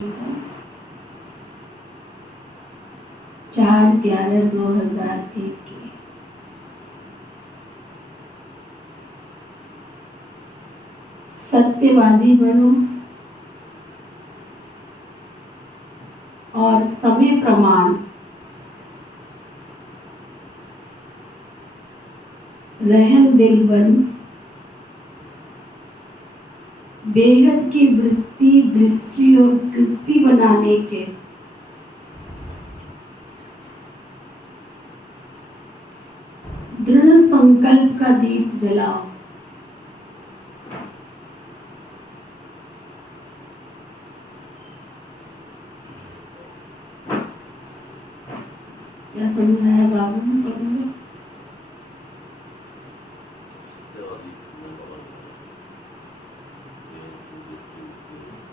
4/11/2001 की। सत्यवादी बनो और समय प्रमाण रहम दिल बन बेहद की वृत्ति, दृष्टि और कृति बनाने के दृढ़ संकल्प का दीप जलाओ। क्या समझाया बाबू ने?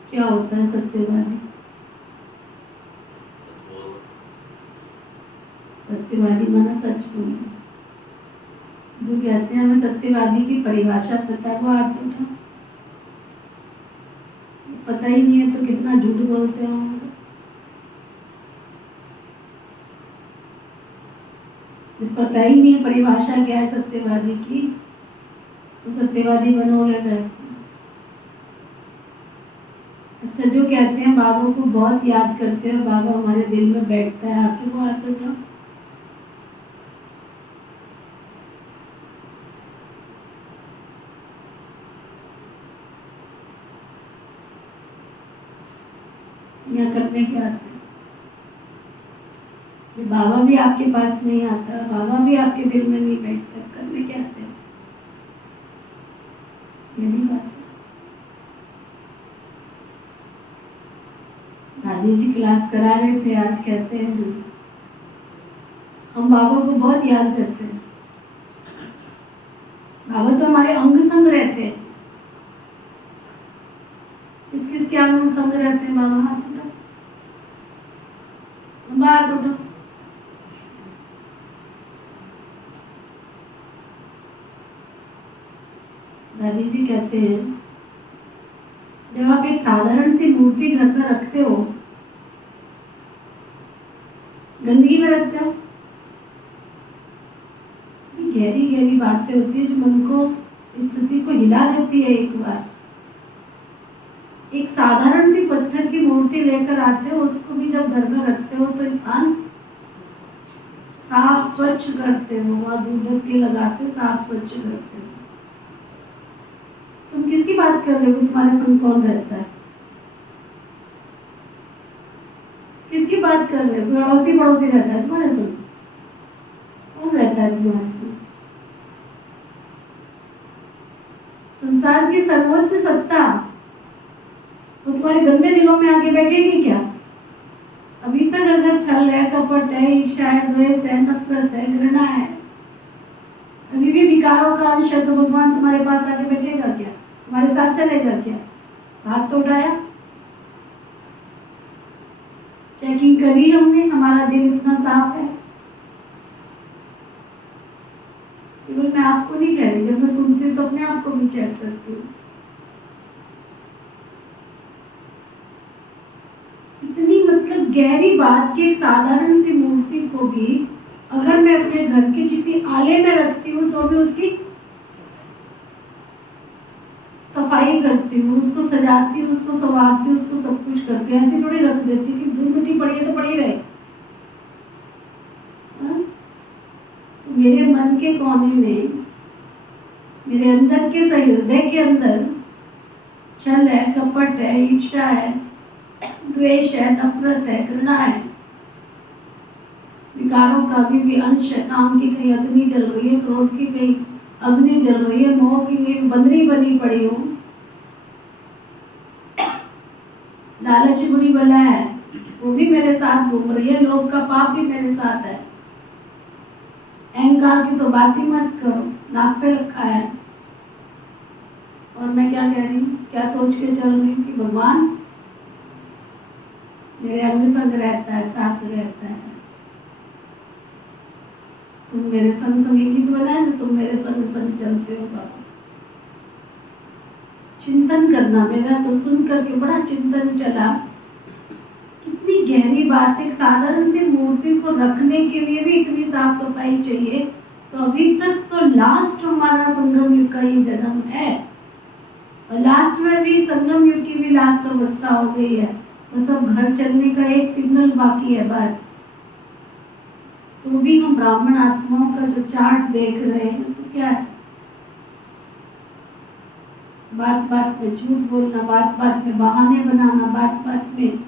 क्या होता है सत्यवादी? सत्यवादी माना सच बोलना। जो कहते हैं हमें सत्यवादी की परिभाषा पता है वो हाथ उठा। पता ही नहीं है तो कितना झूठ बोलते होंगे। पता ही नहीं है परिभाषा क्या है सत्यवादी की, तो सत्यवादी बनोगे कैसे? अच्छा, जो कहते हैं बाबा को बहुत याद करते हैं, बाबा हमारे दिल में बैठता है, आके वो हाथ उठाओ। यहाँ करने क्या आते हैं? बाबा भी आपके पास नहीं आता, बाबा भी आपके दिल में नहीं बैठता, करने क्या आते हैं? यही बात है। दादी जी क्लास करा रहे थे, आज कहते हैं हम बाबा को बहुत याद करते हैं। बाबा तो हमारे अंग संग रहते हैं। किस किस के अंग संग रहते हैं बाबा? हाथ उठो, हाथ उठो। दादी जी कहते हैं जब आप एक साधारण सी मूर्ति घर पर रखते हो, गंदगी में रखते हो, गहरी गहरी बातें होती है जो मन को, स्थिति को हिला देती है। एक बार एक साधारण सी पत्थर की मूर्ति लेकर आते हो, उसको भी जब घर में रखते हो तो स्थान साफ स्वच्छ करते हो, वहां धूप लगाते हो, साफ स्वच्छ करते हो। तुम किसकी बात कर रहे हो? तुम्हारे संग कौन रहता है? किसकी बात कर रहे हो? पड़ोसी पड़ोसी रहता है तुम्हारे संग? कौन रहता है तुम्हारे संग? संसार की सर्वोच्च सत्ता वो तुम्हारे गंदे दिलों में आके बैठेगी क्या? अभी तक अगर छल है, कपट है, ईर्ष्या है, द्वेष है, नफरत है, घृणा है, अभी भी विकारों का अंश है, तो भगवान तुम्हारे पास आके बैठेगा क्या? तुम्हारे साथ चलेगा क्या? हाथ तो उठाया, चेकिंग करी हमने, हमारा दिल इतना साफ है। केवल मैं आपको नहीं कह रही, जब मैं सुनती हूँ तो अपने आप को भी चेक करती हूँ। इतनी मतलब गहरी बात की एक साधारण सी मूर्ति को भी अगर मैं अपने घर के किसी आले में रखती हूँ तो भी उसकी सफाई करती हूँ, उसको सजाती हूँ, उसको संवारती हूँ, उसको सब कुछ करती हूँ। ऐसी थोड़ी रख देती हूँ कि धूल मिट्टी पड़ी है तो पड़ी रहे। तो मेरे मन के कोने में, मेरे अंदर के हृदय के अंदर छल है, कपट है, ईर्ष्या है, द्वेष है, नफरत है, घृणा है, विकारों का भी अंश है। काम की कहीं अग्नि जल रही है, क्रोध की कहीं अग्नि जल रही है, मोह की कहीं बंदरी बनी पड़ी हो, लालच बुरी बला है वो भी मेरे साथ घूम रही है, लोभ का पाप भी मेरे साथ है, अहंकार की तो बात ही मत करो, नाक पे रखा है। और मैं क्या कह रही हूँ, क्या सोच के चल रही हूँ कि भगवान मेरे अंग संग रहता है, साथ रहता है। तुम मेरे संग संग गीत बनाए ना, तुम मेरे संग संग चलते हो बाबा। चिंतन करना, मेरा तो सुन करके बड़ा चिंतन चला गहरी बात, एक साधारण सी मूर्ति को रखने के लिए भी इतनी साफ सफाई चाहिए। तो अभी तक तो लास्ट हमारा संगम युग का ये जन्म है, और लास्ट में भी संगम युग की भी लास्ट अवस्था हो गई है। बस अब घर चलने का एक सिग्नल बाकी है बस। तो भी हम ब्राह्मण आत्माओं का जो चार्ट देख रहे हैं, तो क्या है, बात बात में झूठ बोलना, बात बात में बहाने बनाना, बात बात में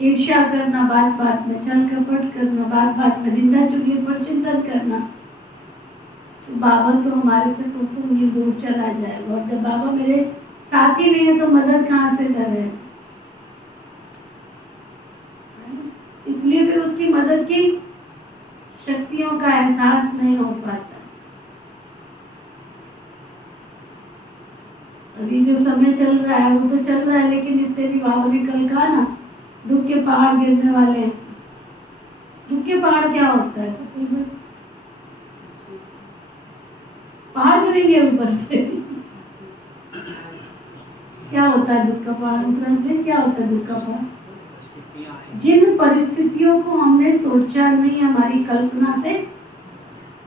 ईर्ष्या करना, बात बात में छल कपट करना, बात बात में निंदा चुगली पर चिंतन करना। तो बाबा तो हमारे से कोसों मील दूर चला जाएगा, और जब बाबा मेरे साथ ही नहीं है तो मदद कहाँ से करे। इसलिए फिर उसकी मदद की शक्तियों का एहसास नहीं हो पाता। अभी जो समय चल रहा है वो तो चल रहा है, लेकिन इससे भी बाबा ने कल कहा ना, दुख के पहाड़ गिरने वाले हैं। दुख के पहाड़ क्या होता है? पहाड़ गिरेंगे ऊपर से। क्या होता है दुख का पहाड़? क्या होता है दुख का पहाड़? जिन परिस्थितियों को हमने सोचा नहीं, हमारी कल्पना से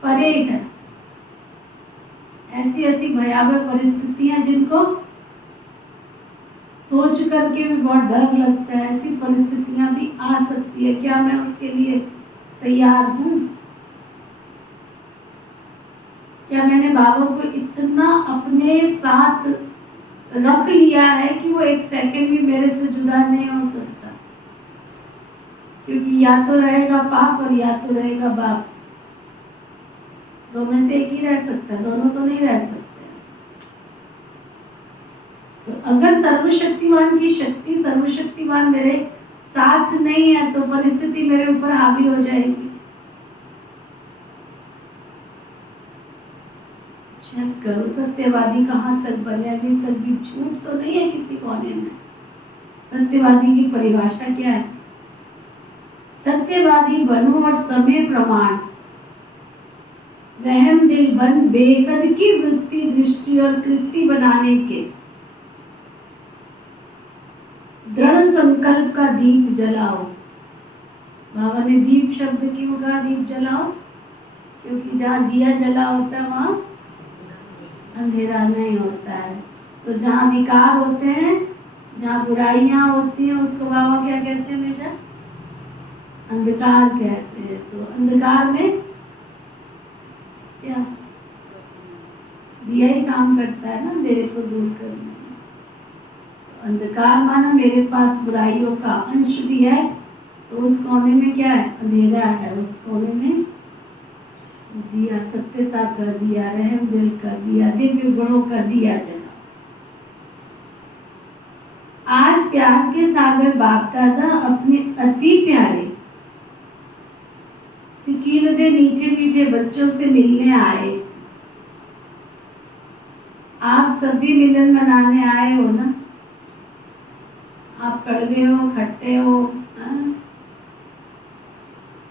परे है, ऐसी ऐसी भयावह परिस्थितियां जिनको सोच करके भी बहुत डर लगता है, ऐसी परिस्थितियां भी आ सकती है। क्या मैं उसके लिए तैयार हूँ? क्या मैंने बाबा को इतना अपने साथ रख लिया है कि वो एक सेकंड भी मेरे से जुदा नहीं हो सकता? क्योंकि या तो रहेगा पाप और या तो रहेगा बाप, दो में से एक ही रह सकता है, दोनों तो नहीं रह सकते। तो अगर सर्वशक्तिमान की शक्ति, सर्वशक्तिमान मेरे साथ नहीं है तो परिस्थिति मेरे ऊपर हावी हो जाएगी। चेक करो सत्यवादी कहाँ तक बने, अभी तक भी झूठ तो नहीं है किसी कोने में। सत्यवादी की परिभाषा क्या है? सत्यवादी बनो और समय प्रमाण, रहम दिल बन, बेहद की वृत्ति, दृष्टि और कृति बनाने के, दृढ़ संकल्प का दीप जलाओ। बाबा ने दीप शब्द क्यों कहा? दीप जलाओ, क्योंकि जहाँ दिया जला होता है वहाँ अंधेरा नहीं होता है। तो जहाँ विकार होते हैं, जहाँ बुराइयां होती हैं, उसको बाबा क्या कहते हैं? हमेशा अंधकार कहते हैं। तो अंधकार में क्या दिया ही काम करता है ना, अंधेरे को दूर करने। अंधकार माना मेरे पास बुराइयों का अंश भी है, तो उस कोने में क्या है? अंधेरा है। उस कोने में दिया सत्यता कर दिया, रहम दिल कर दिया, दिव्य गुणों कर दिया जला। आज प्यार के सागर बाप दादा अपने अति प्यारे सिकीनदे मीठे मीठे बच्चों से मिलने आए। आप सभी मिलन मनाने आए हो ना। आप कड़वे हो, खट्टे हो,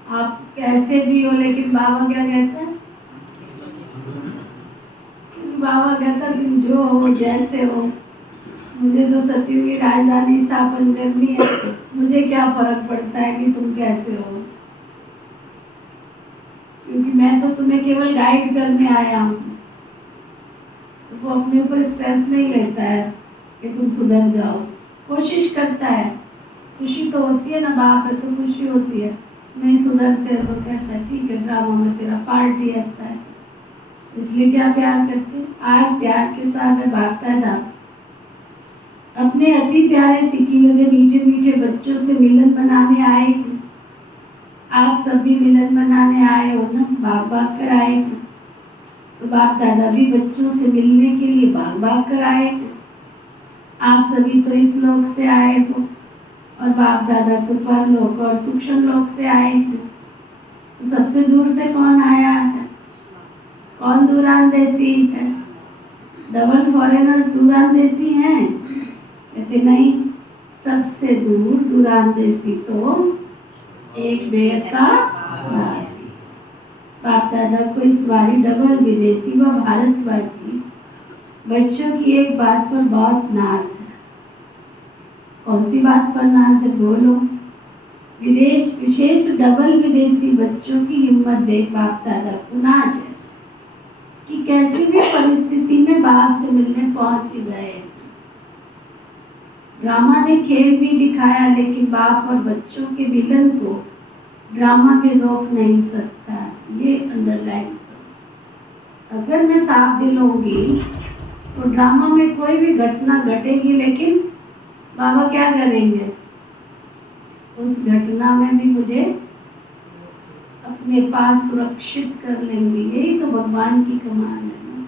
आप कैसे भी हो, लेकिन बाबा क्या कहता है? बाबा कहता तुम जो हो, जैसे हो, मुझे तो सतयुग की राजधानी स्थापन करनी है, मुझे क्या फर्क पड़ता है कि तुम कैसे हो, क्योंकि मैं तो तुम्हें केवल गाइड करने आया हूँ। तो वो अपने ऊपर स्ट्रेस नहीं लेता है कि तुम सुधर जाओ, कोशिश करता है। खुशी तो होती है ना, बाप है तो खुशी होती है। नहीं सुधरते तो कहता है ठीक है, ड्रामा में तेरा पार्ट ही ऐसा है, इसलिए क्या प्यार करते। आज प्यार के साथ बाप दादा अपने अति प्यारे सिकीनदे मीठे मीठे बच्चों से मिलन बनाने आए हैं। आप सभी मिलन बनाने आए हो ना, भाग भाग कर आए हैं। तो बाप दादा भी बच्चों से मिलने के लिए भाग भाग कर आए हैं। आप सभी तो इस लोक से आए हो, और बाप दादा तो परलोक और सूक्ष्म लोक से आए हैं। तो सबसे दूर से कौन आया है? कौन दूरांदेशी है? डबल फॉरेनर्स दूरांदेशी हैं? कहते नहीं, सबसे दूर दूरांदेशी तो एक बेद का भारती। बाप दादा को इस बारी डबल विदेशी व भारतवासी बच्चों की एक बात पर बहुत नाज है। कौन सी बात पर नाज है? बोलो। विशेष डबल विदेशी बच्चों की हिम्मत देख बाप दादा पुनाज है कि कैसी भी परिस्थिति में बाप से मिलने पहुंच ही गए। ड्रामा ने खेल भी दिखाया, लेकिन बाप और बच्चों के मिलन को ड्रामा भी रोक नहीं सकता। ये अंडरलाइन करो। अगर मैं साफ दिल होंगी तो ड्रामा में कोई भी घटना घटेगी, लेकिन बाबा क्या करेंगे, उस घटना में भी मुझे अपने पास सुरक्षित कर लेंगे। यही तो भगवान की कमाल है ना,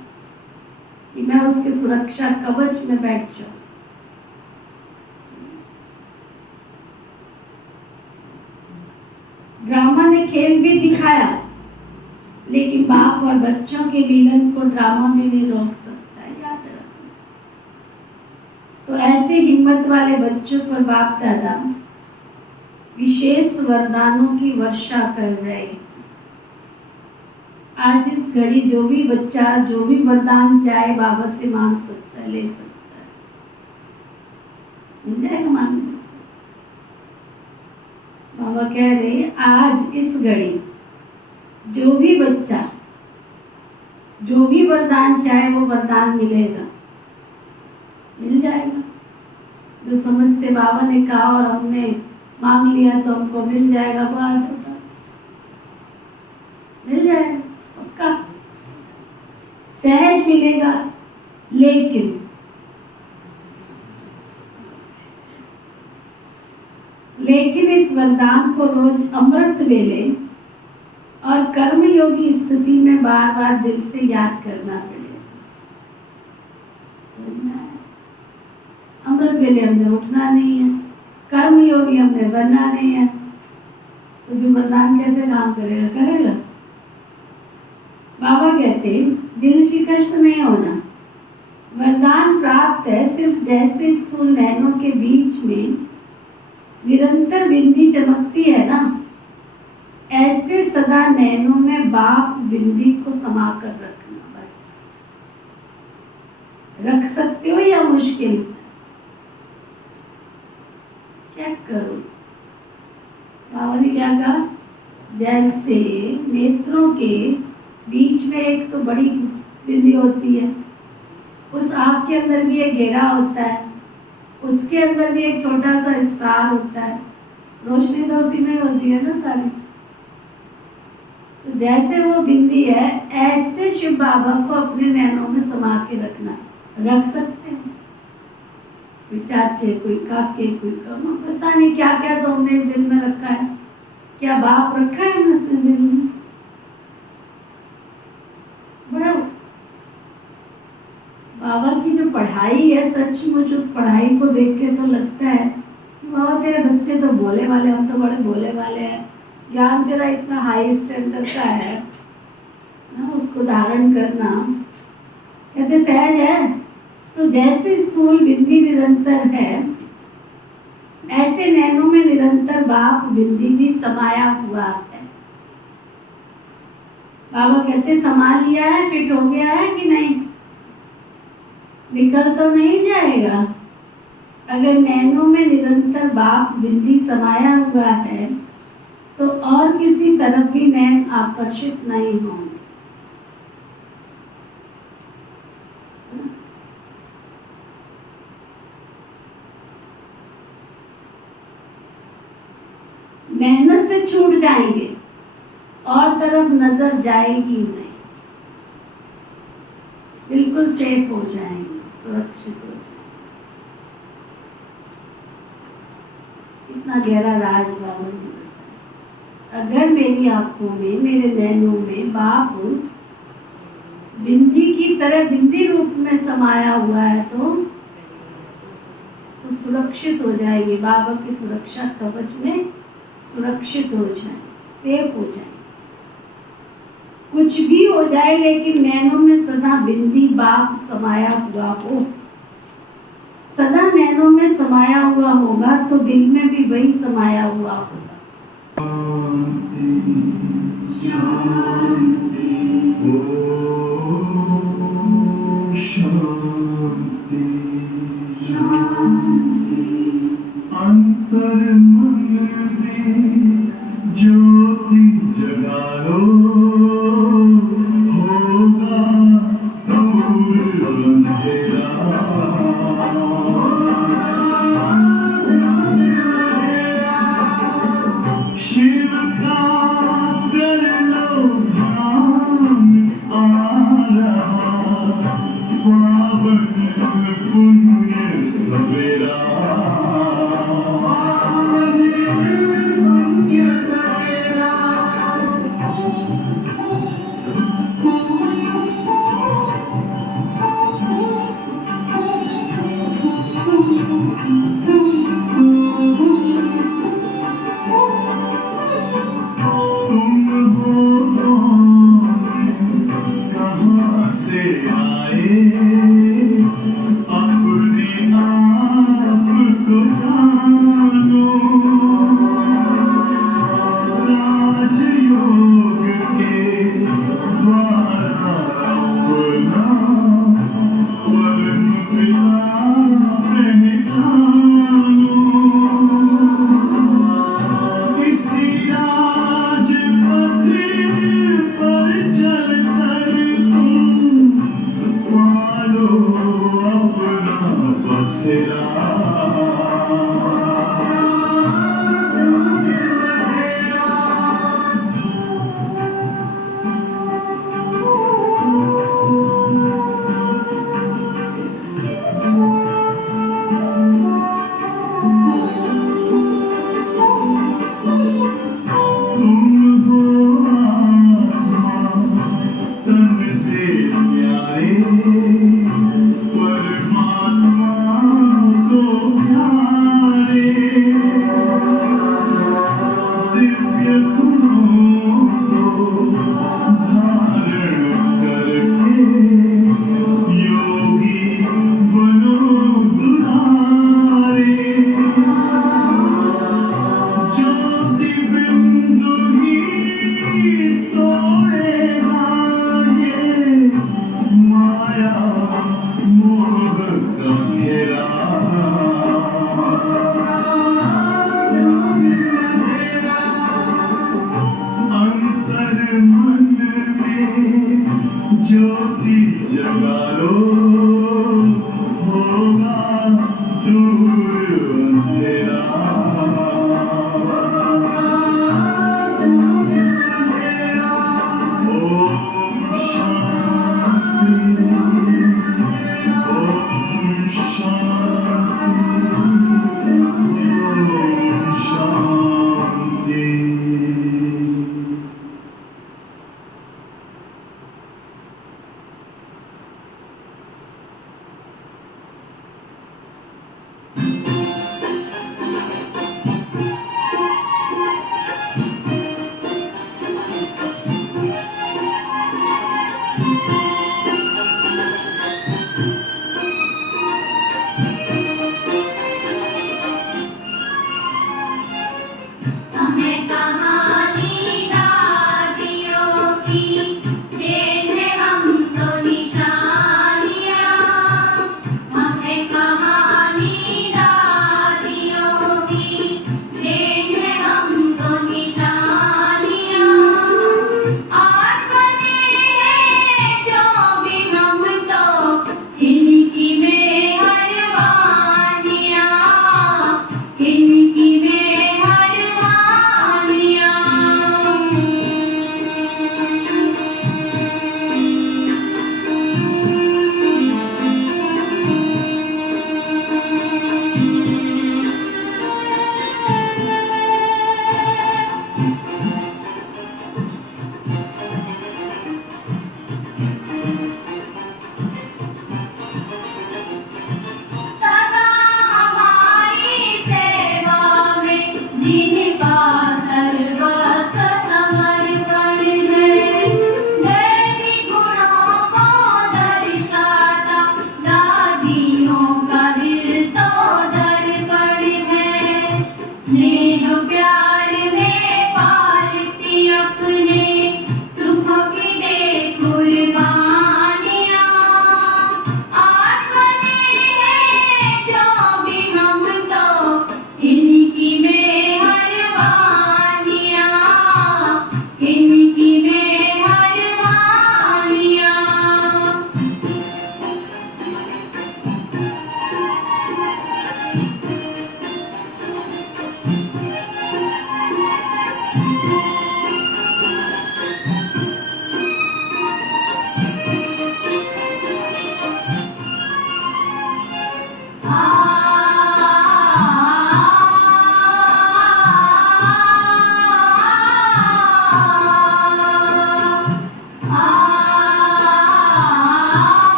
कि मैं उसके सुरक्षा कवच में बैठ जाऊं। ड्रामा ने खेल भी दिखाया, लेकिन बाप और बच्चों के मिलन को ड्रामा भी नहीं रोक सकता। याद रखना। तो ऐसे हिम्मत वाले बच्चों पर बाप दादा विशेष वरदानों की वर्षा कर रहे हैं। आज इस घड़ी जो भी बच्चा जो भी वरदान चाहे बाबा से मांग सकता है, ले सकता है। मिल जाएगा मांगने से। बाबा कह रहे हैं आज इस घड़ी जो भी बच्चा जो भी वरदान चाहे वो वरदान मिलेगा, मिल जाएगा। जो समझते बाबा ने कहा और हमने मांग लिया तो हमको मिल जाएगा, बात होता मिल जाएगा पक्का, सहज मिलेगा। लेकिन इस वरदान को रोज अमृत वेले और कर्म योगी स्थिति में बार बार दिल से याद करना पड़ेगा। अमृत वेले हमने उठना नहीं है, कर्म योगी हमने बनना नहीं है, तो जो वरदान कैसे काम करेगा? करेगा। बाबा कहते दिल से कष्ट नहीं होना, वरदान प्राप्त है सिर्फ जैसे स्थूल नैनों के बीच में निरंतर बिंदी चमकती है ना, ऐसे सदा नैनों में बाप बिंदी को समाकर रखना। बस रख सकते हो या मुश्किल? चेक करो। बाबा ने क्या कहा? जैसे नेत्रों के बीच में एक तो बड़ी बिंदी होती है, उस आँख के अंदर भी एक घेरा होता है, उसके अंदर भी एक छोटा सा स्टार होता है, रोशनी तो उसी में होती है ना सारी। तो जैसे वो बिंदी है, ऐसे शिव बाबा को अपने नैनों में समा के रखना। रख सकते हैं कोई चाचे, कोई काके, कोई कमा, पता नहीं क्या क्या तो हमने दिल में रखा है। क्या बाप रखा है ना अपने दिल में? बड़ा बाबा की जो पढ़ाई है, सचमुच उस पढ़ाई को देख के तो लगता है कि बाबा तेरे बच्चे तो भोले वाले, हम तो बड़े भोले वाले हैं, ज्ञान तेरा इतना हाई स्टैंडर्ड का है ना, उसको धारण करना कहते सहज है। तो जैसे स्थूल बिंदी निरंतर है, ऐसे नैनों में निरंतर बाप बिंदी भी समाया हुआ है। बाबा कहते समा लिया है, फिट हो गया है कि नहीं? निकल तो नहीं जाएगा। अगर नैनों में निरंतर बाप बिंदी समाया हुआ है तो और किसी तरफ भी नैन आकर्षित नहीं होंगे। मेहनत से छूट जाएंगे और तरफ नजर जाएगी नहीं, बिल्कुल सेफ हो जाएंगे, सुरक्षित हो जाएंगे। इतना गहरा राज बाबा ने बताया। अगर मेरी आंखों में, मेरे नैनों में बाप बिंदी की तरह बिंदी रूप में समाया हुआ है तो सुरक्षित हो जाएंगे। बाबा की सुरक्षा कवच में सुरक्षित हो जाए, सेफ हो जाए। कुछ भी हो जाए लेकिन नैनों में सदा बिंदी बाप समाया हुआ हो, सदा नैनों में समाया हुआ होगा तो दिल में भी वही समाया हुआ होगा। शांति, शांति, अंतर इनकी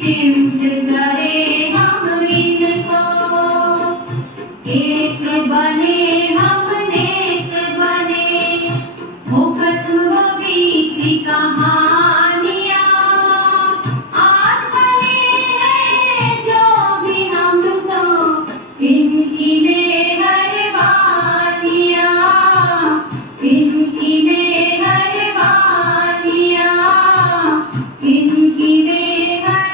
चिंत करे हम इनको, एक बने हम नेक बने, मुकत वो बीती कहानियाँ, आज बने हैं जो भी हमको, इनकी मेहरबानियाँ, इनकी मेहरबानियाँ, इनकी मेहरबानियाँ।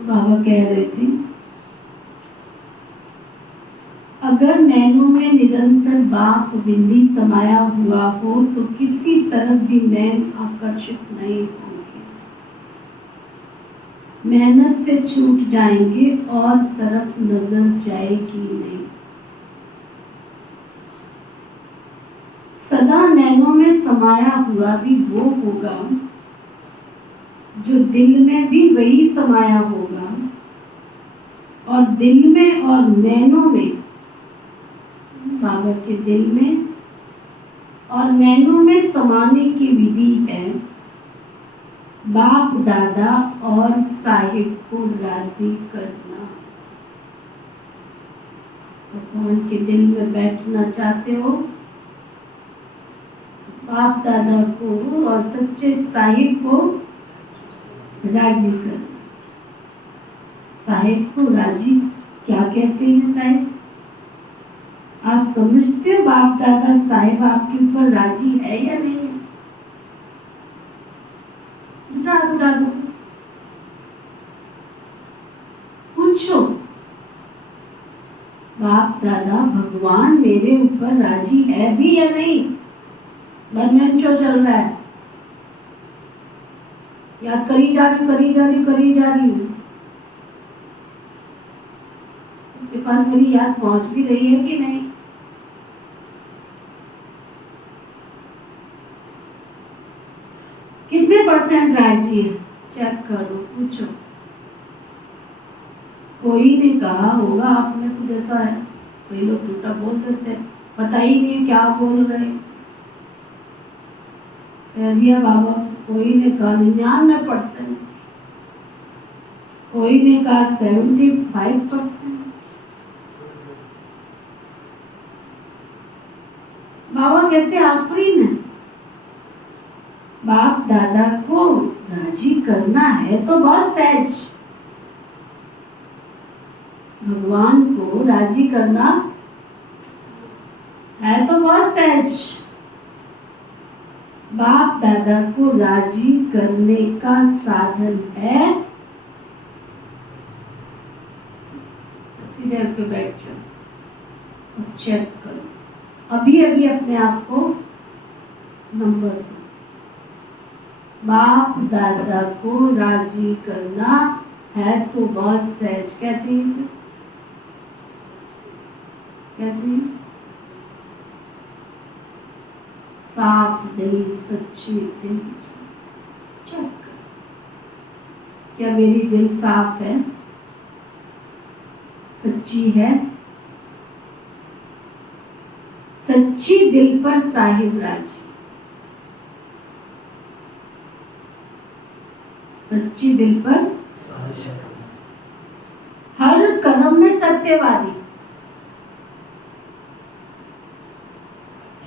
बाबा कह रहे थे, अगर नैनों में निरंतर बाप बिंदी समाया हुआ हो तो किसी तरफ भी नैन आकर्षित नहीं होंगे, मेहनत से छूट जाएंगे और तरफ नजर जाएगी नहीं। सदा नैनों में समाया हुआ भी वो होगा जो दिल में भी वही समाया होगा, और दिल में और नैनों में, बाबा के दिल में और नैनों में समाने की विधि है बाप दादा और साहिब को राजी करना। भगवान के दिल में बैठना चाहते हो, बाप दादा को और सच्चे साहिब को राजी करना। साहिब को राजी क्या कहते हैं? साहिब आप समझते हो बाप दादा साहिब आपके ऊपर राजी है या नहीं है? दादू पूछो, बाप दादा भगवान मेरे ऊपर राजी है भी या नहीं? मन में जो चल रहा है, याद करी जा रही हूँ। उसके पास मेरी याद पहुंच भी रही है कि नहीं? कितने % राजी है? चेक करो, पूछो। कोई ने कहा होगा आप में से जैसा है, कोई लोग झूठा बोल देते हैं, पता ही नहीं क्या बोल रहे। कह दिया बाबा, कोई ने कहा 99%, कोई ने कहा 75%। बाबा कहते आफरीन है, बाप दादा को राजी करना है तो बहुत सहज, भगवान को राजी करना है तो बहुत सहज। बाप दादा को राजी करने का साधन है, सीधे होकर बैठ जाओ और चेक करो, अभी अभी अपने आप को नंबर दो। बाप दादा को राजी करना है तो बहुत सहज। क्या चाहिए? क्या चाहिए? साफ दिल, सच्ची दिल। चेक, क्या मेरी दिल साफ है, सच्ची है? सच्ची दिल पर साहिब राजी, सच्ची दिल पर हर कर्म में सत्यवादी,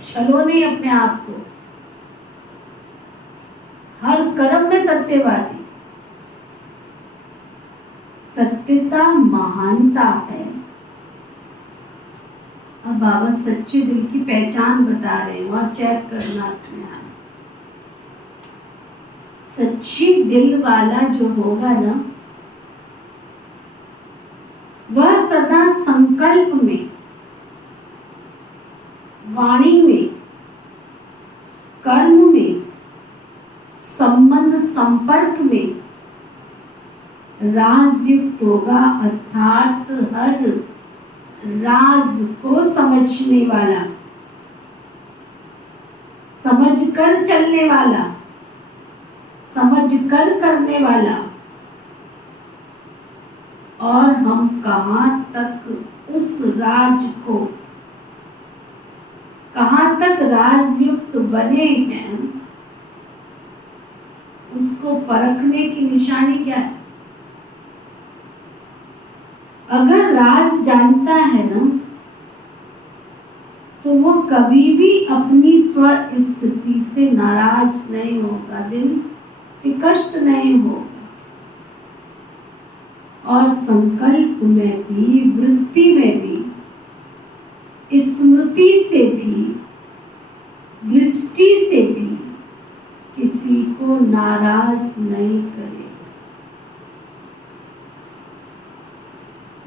छलो नहीं अपने आप को, हर कर्म में सत्यवादी। सत्यता महानता है। अब बाबा सच्चे दिल की पहचान बता रहे हैं और चेक करना अपने आप। सच्ची दिल वाला जो होगा ना, वह सदा संकल्प में, वाणी में, कर्म में, संबंध संपर्क में राजयुक्त होगा, अर्थात हर राज को समझने वाला, समझकर चलने वाला, समझकर करने वाला, और हम कहाँ तक उस राज को, कहाँ तक राजयुक्त बने हैं, उसको परखने की निशानी क्या है? अगर राज जानता है ना, तो वो कभी भी अपनी स्व स्थिति से नाराज नहीं होगा, दिल सिकष्ट नहीं होगा, और संकल्प में भी, वृत्ति में भी, स्मृति से भी, दृष्टि से भी किसी को नाराज नहीं करेगा,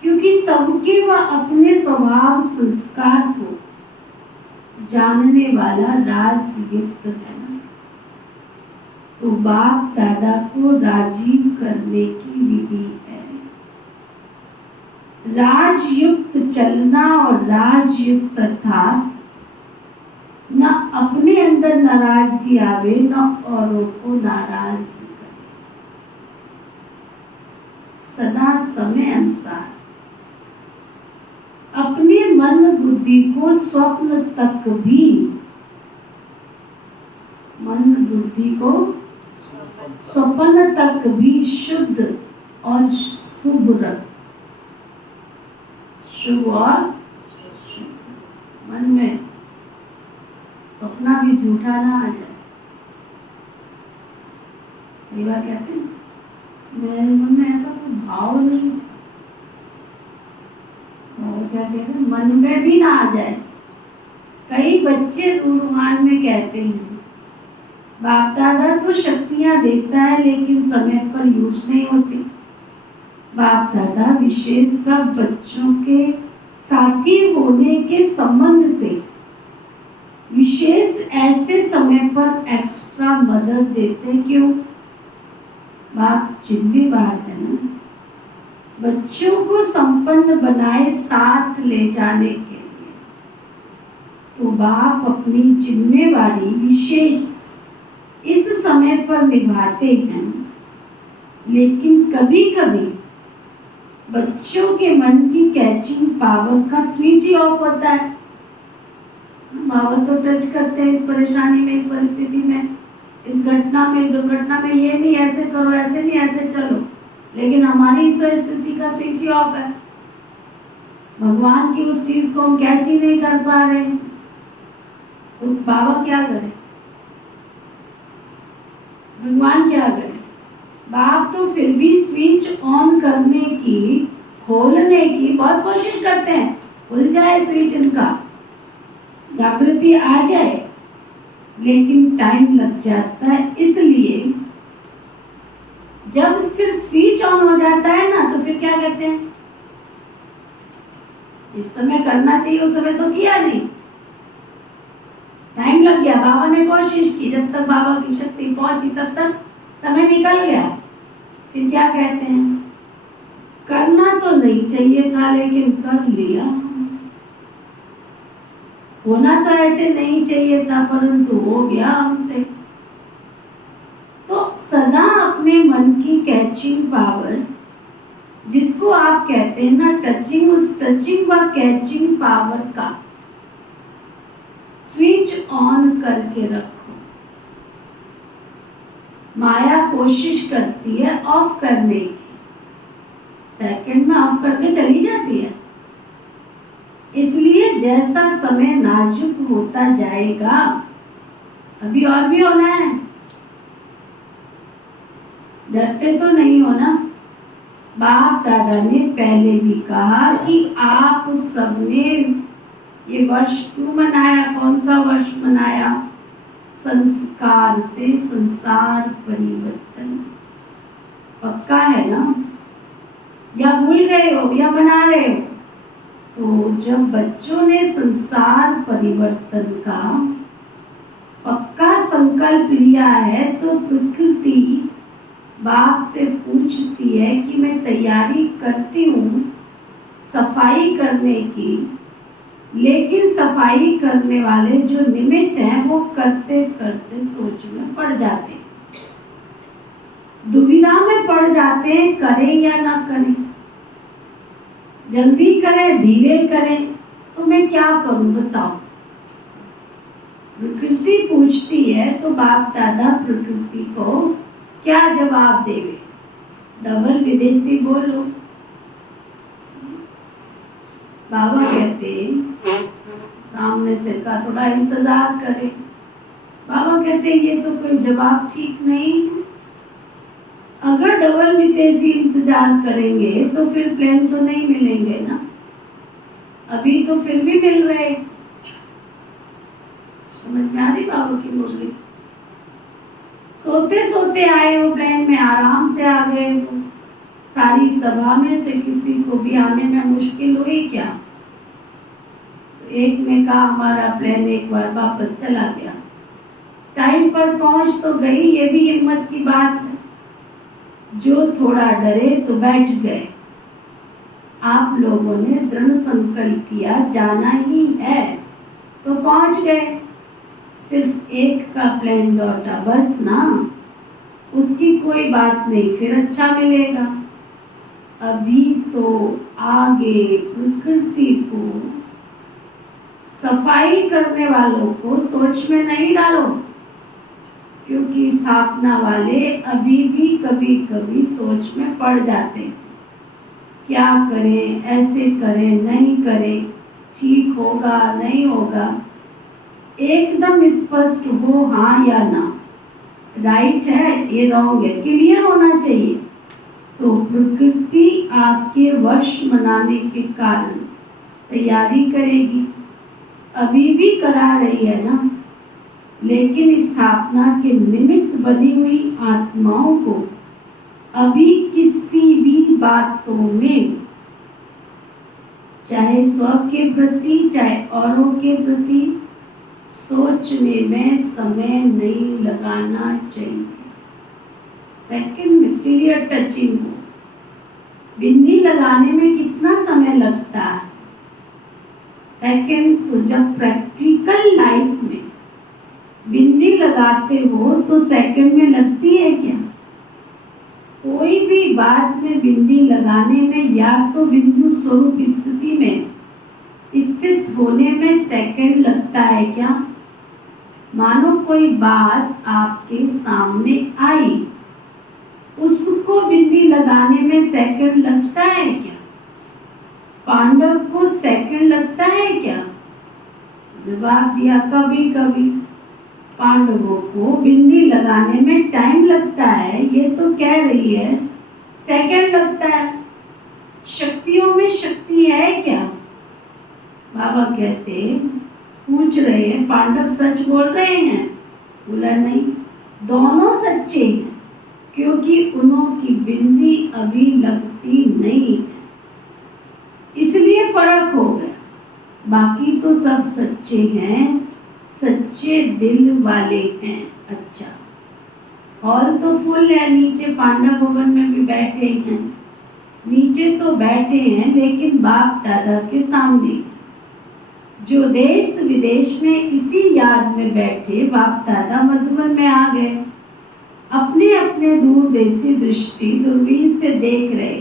क्योंकि सबके वह अपने स्वभाव संस्कार को जानने वाला राजयुक्त है ना। तो बाप दादा को राजीव करने की विधि है राजयुक्त चलना, और राजयुक्त अर्थात न अपने अंदर नाराजगी आवे, न औरों को नाराज करे, सदा समय अनुसार अपने मन बुद्धि को स्वप्न तक भी, मन बुद्धि को स्वप्न तक भी शुद्ध और शुभ रख, शुभ और मन में सपना भी झूठा ना आ जाए। कई बार कहते हैं मेरे मन में ऐसा कोई भाव नहीं, और क्या कहते हैं मन में भी ना आ जाए। कई बच्चे रूहान में कहते हैं बाप दादा तो शक्तियां देता है लेकिन समय पर यूज नहीं होती। बाप दादा विशेष सब बच्चों के साथी होने के संबंध से विशेष ऐसे समय पर एक्स्ट्रा मदद देते, क्यों? बाप जिम्मेदार है ना बच्चों को संपन्न बनाए साथ ले जाने के लिए। तो बाप अपनी जिम्मेवारी विशेष इस समय पर निभाते हैं, लेकिन कभी कभी बच्चों के मन की कैचिंग पावर का स्विच ही ऑफ होता है। पावर तो टच करते हैं इस परेशानी में, इस परिस्थिति में, इस घटना में, दुर्घटना में, ये नहीं ऐसे करो, ऐसे नहीं ऐसे चलो, लेकिन हमारी स्थिति का स्विच ही ऑफ है। भगवान की उस चीज को हम कैच ही नहीं कर पा रहे, तो बाबा क्या करे, भगवान क्या करे? बाप तो फिर भी स्विच ऑन करने की, खोलने की बहुत कोशिश करते हैं, खुल जाए स्विच, इनका जागृति आ जाए, लेकिन टाइम लग जाता है। इसलिए जब फिर स्विच ऑन हो जाता है ना, तो फिर क्या कहते हैं, इस समय करना चाहिए, उस समय तो किया नहीं, टाइम लग गया, बाबा ने कोशिश की, जब तक बाबा की शक्ति पहुंची तब तक समय निकल गया। फिर क्या कहते हैं, करना तो नहीं चाहिए था लेकिन कर लिया, होना तो ऐसे नहीं चाहिए था परंतु हो गया हमसे। तो सदा अपने मन की कैचिंग पावर, जिसको आप कहते हैं ना टचिंग, उस टचिंग व कैचिंग पावर का स्विच ऑन करके रखो। माया कोशिश करती है ऑफ करने की, सेकंड में ऑफ करके चली जाती है। इसलिए जैसा समय नाजुक होता जाएगा, अभी और भी होना है, डरते तो नहीं हो ना। बाप दादा ने पहले भी कहा कि आप सबने ये वर्ष क्यों मनाया, कौन सा वर्ष मनाया? संस्कार से संसार परिवर्तन। पक्का है ना, या भूल गए हो या मना रहे हो? तो जब बच्चों ने संसार परिवर्तन का पक्का संकल्प लिया है, तो प्रकृति बाप से पूछती है कि मैं तैयारी करती हूँ सफाई करने की, लेकिन सफाई करने वाले जो निमित्त हैं वो करते करते सोच में पड़ जाते, दुविधा में पड़ जाते हैं, करें या ना करें। जल्दी करें धीरे करें, तो मैं क्या करूं बताओ। प्रकृति पूछती है तो बाप दादा प्रकृति को क्या जवाब देवे। डबल विदेशी बोलो। बाबा कहते सामने से का थोड़ा इंतजार करें। बाबा कहते ये तो कोई जवाब ठीक नहीं है। अगर डबल विदेशी इंतजार करेंगे तो फिर प्लेन तो नहीं मिलेंगे ना। अभी तो फिर भी मिल रहे। समझ में आ रही बाबा की मुरली। सोते सोते आए हो प्लेन में, आराम से आ गए हो। सारी सभा में से किसी को भी आने में मुश्किल हुई क्या? तो एक ने कहा हमारा प्लेन एक बार वापस चला गया। टाइम पर पहुंच तो गई, ये भी हिम्मत की बात है। जो थोड़ा डरे तो बैठ गए। आप लोगों ने दृढ़ संकल्प किया जाना ही है तो पहुंच गए। सिर्फ एक का प्लेन लौटा बस ना, उसकी कोई बात नहीं, फिर अच्छा मिलेगा। अभी तो आगे प्रकृति को सफाई करने वालों को सोच में नहीं डालो, क्योंकि स्थापना वाले अभी भी कभी कभी सोच में पड़ जाते हैं। क्या करें, ऐसे करें, नहीं करें, ठीक होगा नहीं होगा। एकदम स्पष्ट हो हाँ या ना, राइट है ये रॉन्ग है, क्लियर होना चाहिए। तो प्रकृति आपके वर्ष मनाने के कारण तैयारी करेगी। अभी भी करा रही है ना, लेकिन स्थापना के निमित्त बनी हुई आत्माओं को अभी किसी भी बातों में, चाहे स्व के प्रति चाहे औरों के प्रति, सोचने में समय नहीं लगाना चाहिए। सेकंड में क्लियर टचिंग हो। बिंदी लगाने में कितना समय लगता है? सेकंड, तो जब प्रैक्टिकल लाइफ में बिंदी लगाते हो तो सेकंड में लगती है क्या? कोई भी बात में बिंदी लगाने में या तो बिंदु स्वरूप स्थिति में स्थित होने में सेकंड लगता है क्या? मानो कोई बात आपके सामने आई, उसको बिंदी लगाने में सेकंड लगता है क्या? पांडव को सेकंड लगता है क्या? जवाब दिया कभी कभी। पांडवों को बिंदी लगाने में टाइम लगता है, ये तो कह रही है सेकंड लगता है। शक्तियों में शक्ति है क्या? बाबा कहते पूछ रहे हैं पांडव सच बोल रहे हैं? बोला नहीं, दोनों सच्चे हैं, क्योंकि उनकी बिंदी अभी लगती नहीं है, इसलिए फर्क हो गया। बाकी तो सब सच्चे हैं, सच्चे दिल वाले हैं। अच्छा, हॉल तो फुल है, नीचे पांडव भवन में भी बैठे हैं। नीचे तो बैठे हैं लेकिन बाप दादा के सामने। जो देश विदेश में इसी याद में बैठे, बाप दादा मधुबन में आ गए। अपने अपने दूरदेशी दृष्टि दूरबीन से देख रहे,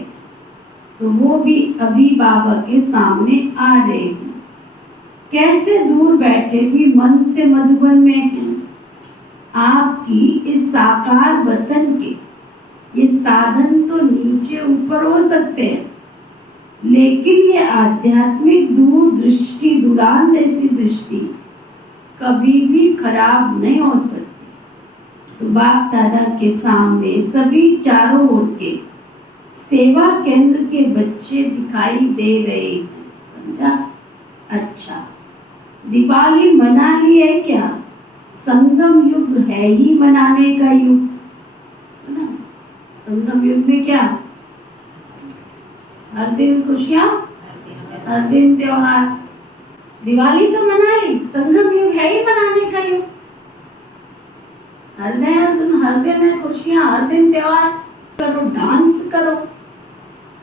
तो वो भी अभी बाबा के सामने आ रहे हैं। कैसे दूर बैठे भी मन से मधुबन में हैं। आपकी इस साकार वतन के ये साधन तो नीचे ऊपर हो सकते हैं, लेकिन ये आध्यात्मिक दूर दृष्टि, दूरांदेशी दृष्टि कभी भी खराब नहीं हो सकती। तो बाप दादा के सामने सभी चारों ओर के सेवा केंद्र के बच्चे दिखाई दे रहे हैं। समझा? अच्छा, दिवाली मना ली है क्या? संगम युग है ही मनाने का युग, है ना? संगम युग में क्या? हर दिन खुशियाँ, हर दिन त्योहार। दिवाली तो मनाई, संगम युग है ही मनाने का युग। हर दिन है खुशियाँ, हर दिन त्योहार करो, डांस करो।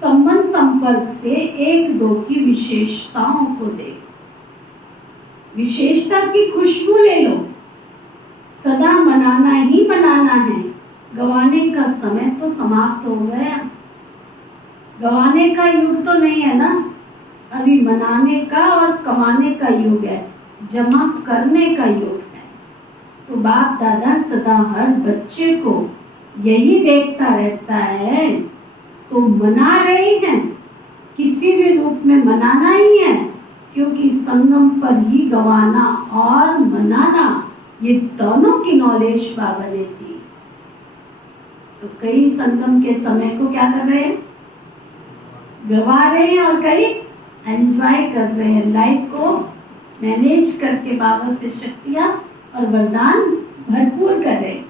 संबंध संपर्क से एक दो की विशेषताओं को देखो, विशेषता की खुशबू ले लो। सदा मनाना ही मनाना है, गवाने का समय तो समाप्त हो गया। गवाने का युग तो नहीं है ना, अभी मनाने का और कमाने का युग है, जमा करने का युग है। तो बाप दादा सदा हर बच्चे को यही देखता रहता है, तो मना रहे हैं, किसी भी रूप में मनाना ही है, क्योंकि संगम पर ही गवाना और मनाना ये दोनों की नॉलेज बाबा ने दी। तो कई संगम के समय को क्या कर रहे हैं, गवा रहे हैं, और कई एंजॉय कर रहे हैं, लाइफ को मैनेज करके बाबा से शक्तियां और वरदान भरपूर कर रहे हैं।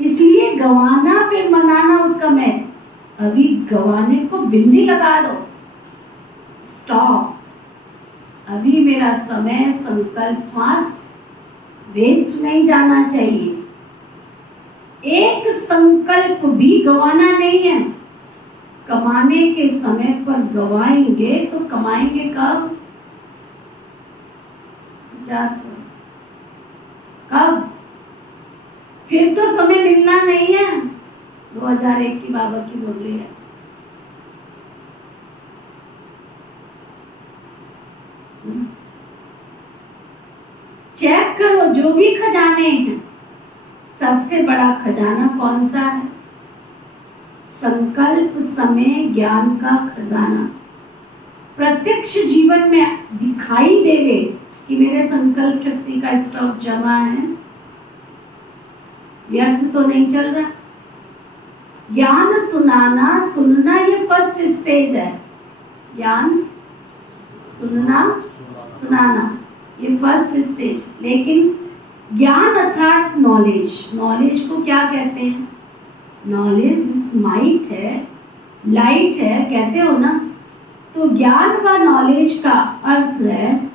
इसलिए गवाना फिर मनाना उसका मैं, अभी गवाने को बिंदी लगा दो, स्टॉप, अभी मेरा समय संकल्प श्वास वेस्ट नहीं जाना चाहिए। एक संकल्प भी गवाना नहीं है। कमाने के समय पर गवाएंगे तो कमाएंगे कब, कब, फिर तो समय मिलना नहीं है। 2001 की बाबा की बोल रही है। चेक करो जो भी खजाने हैं, सबसे बड़ा खजाना कौन सा है, संकल्प, समय, ज्ञान का खजाना। प्रत्यक्ष जीवन में दिखाई देवे कि मेरे संकल्प शक्ति का स्टॉक जमा है, व्यर्थ तो नहीं चल रहा। ज्ञान सुनाना, सुनना, ये फर्स्ट स्टेज है। ज्ञान सुनना, सुनाना, ये फर्स्ट स्टेज। लेकिन ज्ञान अर्थात नॉलेज, नॉलेज को क्या कहते हैं, नॉलेज माइट है, लाइट है, कहते हो ना। तो ज्ञान व नॉलेज का अर्थ है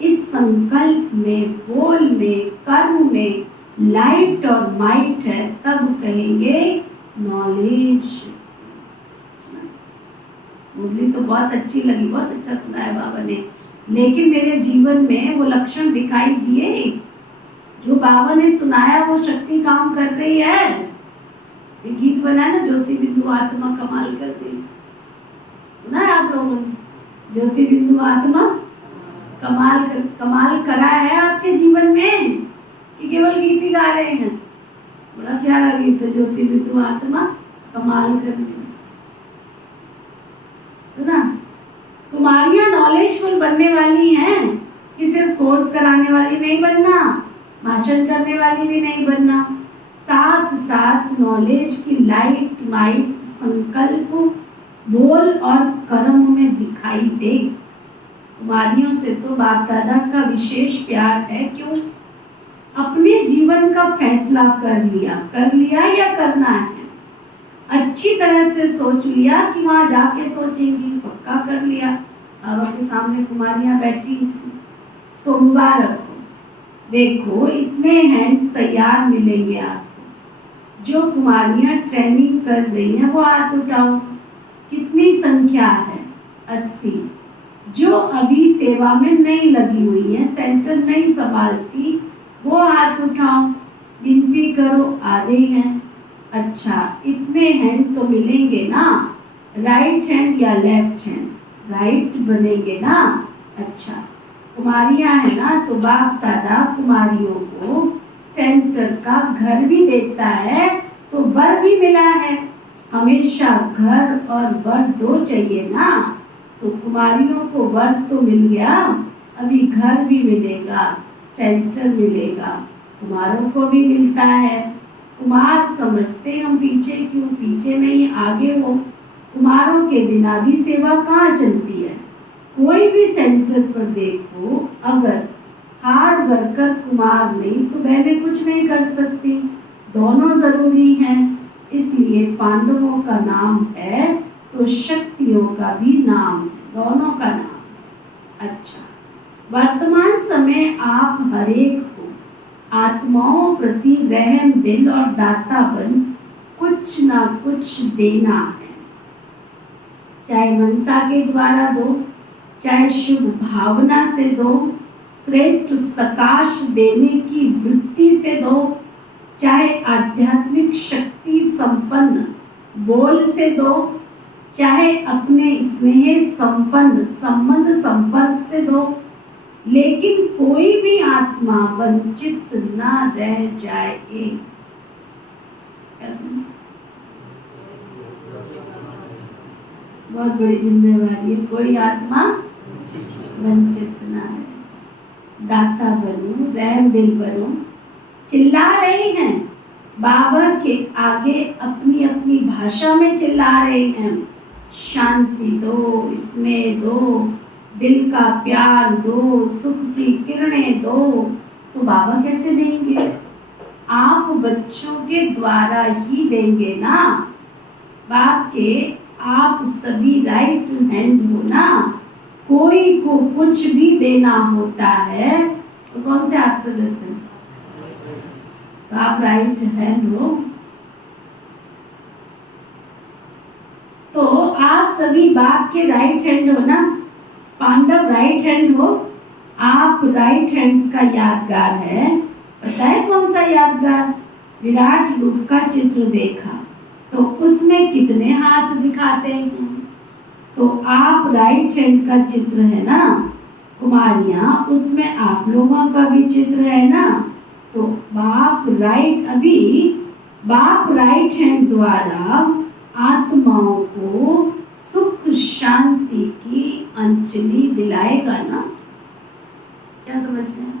इस संकल्प में, बोल में, कर्म में लाइट और माइट है, तब कहेंगे नॉलेज। मुरली तो बहुत अच्छी लगी, बहुत अच्छा सुनाया बाबा ने, लेकिन मेरे जीवन में वो लक्षण दिखाई दिए जो बाबा ने सुनाया, वो शक्ति काम कर रही है। ये गीत बना ना, ज्योति बिंदु आत्मा कमाल कर रही, सुना है आप लोगों ने, ज्योति बिंदु आत्मा कमाल करा है आपके जीवन में कि केवल गीत ही गा रहे हैं। बड़ा प्यारा गीत है, ज्योति बिंदु आत्मा कमाल कर रही, सुना। कुमारियां नॉलेजफुल बनने वाली हैं कि सिर्फ कोर्स कराने वाली नहीं बनना, भाषण करने वाली भी नहीं बनना, साथ साथ नॉलेज की लाइट माइट संकल्प, बोल और कर्म में दिखाई दे। कुमारियों से तो बाप दादा का विशेष प्यार है। क्यों? अपने जीवन का फैसला कर लिया या करना है, अच्छी तरह से सोच लिया कि वहां जाके सोचेंगी, पक्का कर लिया। बाबा के सामने कुमारियां बैठी तो मुबारक हो, देखो इतने हैंड्स तैयार मिलेंगे आपको। जो कुमारियां ट्रेनिंग कर रही हैं वो हाथ उठाओ, कितनी संख्या है, 80। जो अभी सेवा में नहीं लगी हुई है, सेंटर नहीं संभालती, वो हाथ उठाओ, गिनती करो, आधे हैं। अच्छा, इतने हैंड तो मिलेंगे ना, राइट हैंड या लेफ्ट हैंड, राइट बनेंगे ना। अच्छा, कुमारियां है ना, तो बाप दादा कुमारियों को सेंटर का घर भी देता है, तो वर भी मिला है। हमेशा घर और वर दो चाहिए ना, तो कुमारियों को वर तो मिल गया, अभी घर भी मिलेगा, सेंटर मिलेगा, कुमारों को भी मिलता है। कुमार समझते हम पीछे क्यों, पीछे नहीं आगे हो। कुमारों के बिना भी सेवा कहाँ चलती है। कोई भी सेंटर पर देखो, अगर हार्ड वर्कर कुमार नहीं तो बहनें कुछ नहीं कर सकती, दोनों जरूरी हैं। इसलिए पांडवों का नाम है तो शक्तियों का भी नाम है, दोनों का नाम है। अच्छा, वर्तमान समय आप हरेक को आत्माओं प्रति रहम दिल और दाता बन कुछ ना कुछ देना है, चाहे मनसा के द्वारा दो, चाहे शुभ भावना से दो, श्रेष्ठ सकाश देने की वृत्ति से दो, चाहे आध्यात्मिक शक्ति संपन्न बोल से दो, चाहे अपने स्नेह संपन्न संबंध संपर्क से दो, लेकिन कोई भी आत्मा वंचित ना रह जाए। बहुत बड़ी जिम्मेवारी है, कोई आत्मा वंचित ना रहे। दाता बनो, रहम दिल बनो। चिल्ला रहे हैं बाबा के आगे, अपनी अपनी भाषा में चिल्ला रहे हैं, शांति दो, स्नेह दो, दिल का प्यार दो, सुख की किरणें दो। तो बाबा कैसे देंगे? आप बच्चों के द्वारा ही देंगे ना। बाप के आप सभी राइट हैंड हो ना। कोई को कुछ भी देना होता है तो कौन से हाथ से देते हैं? तो आप राइट हैंड हो। तो आप सभी बाप के राइट हैंड हो ना। पांडव राइट हैंड हो, आप राइट हैंड्स का यादगार है। पता है कौन सा यादगार? विराट रूप का चित्र देखा तो उसमें कितने हाथ दिखाते हैं? तो आप राइट हैंड का चित्र है ना कुमारियां, उसमें आप लोगों का भी चित्र है ना। तो बाप राइट हैंड द्वारा आत्माओं को सुख शांति की अंजलि दिलाएगा ना। क्या समझते हैं?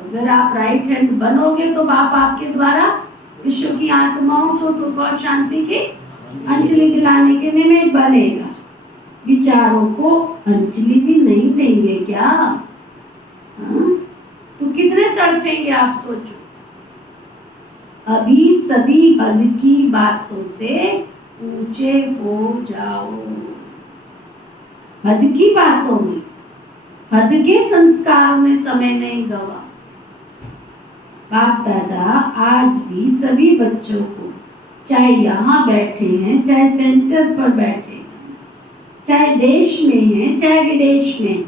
अगर आप राइट हैंड बनोगे तो बाप आपके द्वारा विश्व की आत्माओं को सुख और शांति की अंजलि दिलाने के निमित्त बनेगा। विचारों को अंजलि भी नहीं देंगे क्या? तो कितने तड़फेंगे आप सोचो। अभी सभी हद की बातों से ऊंचे हो जाओ। हद की बातों में, हद के संस्कारों में समय नहीं गवा। बाप दादा आज भी सभी बच्चों को, चाहे यहाँ बैठे हैं, चाहे सेंटर पर बैठे हैं, चाहे देश में हैं, चाहे विदेश में हैं,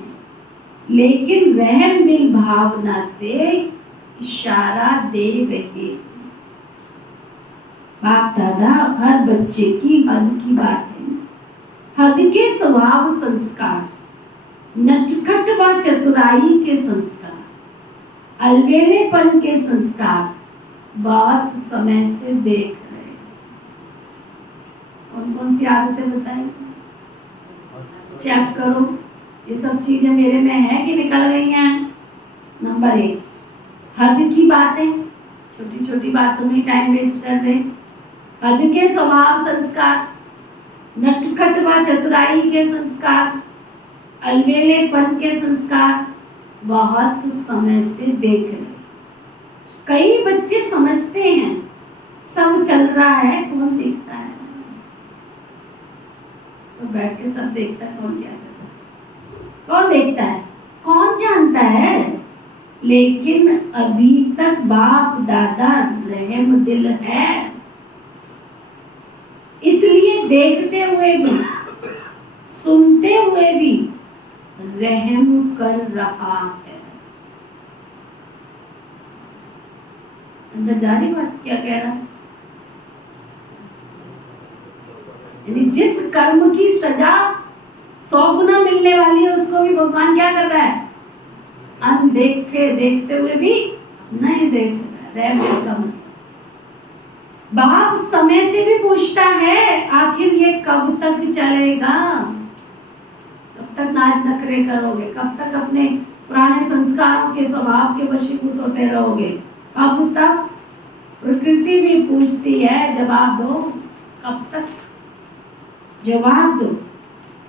लेकिन रहम दिल भावना से इशारा दे रहे हैं। बाप दादा हर बच्चे की हद की बात है। हद के स्वभाव संस्कार, नटखट व चतुराई के संस्कार, अलबेलेपन के संस्कार बहुत समय से देख रहे हैं। कौन कौन सी आदतें बताएं? चेक करो, ये सब चीजें मेरे में है कि निकल गई हैं? नंबर 1, हद की बातें, छोटी छोटी बातों में टाइम वेस्ट कर रहे। हद के स्वभाव संस्कार, नटखट व चतुराई के संस्कार, अलबेलेपन के संस्कार बहुत समय से देख रहे। कई बच्चे समझते हैं सब चल रहा है, कौन देखता है? तो बैठ के सब देखता है, कौन क्या करता है? कौन देखता है? कौन जानता है? लेकिन अभी तक बाप दादा रहम दिल है, इसलिए देखते हुए भी, सुनते हुए भी रहम कर रहा है। अंदर जा रही बात? क्या कह रहा? यानी जिस कर्म की सजा 100 गुना मिलने वाली है, उसको भी भगवान क्या कर रहा है? अनदेखे, देखते हुए भी नहीं देख रहा। रहम का मतलब बाप समय से भी पूछता है, आखिर ये कब तक चलेगा? कब तक नाच नखरे करोगे? कब तक अपने पुराने संस्कारों के स्वभाव के वशीभूत होते रहोगे? कब तक? प्रकृति भी पूछती है, जवाब दो। कब तक? जवाब दो।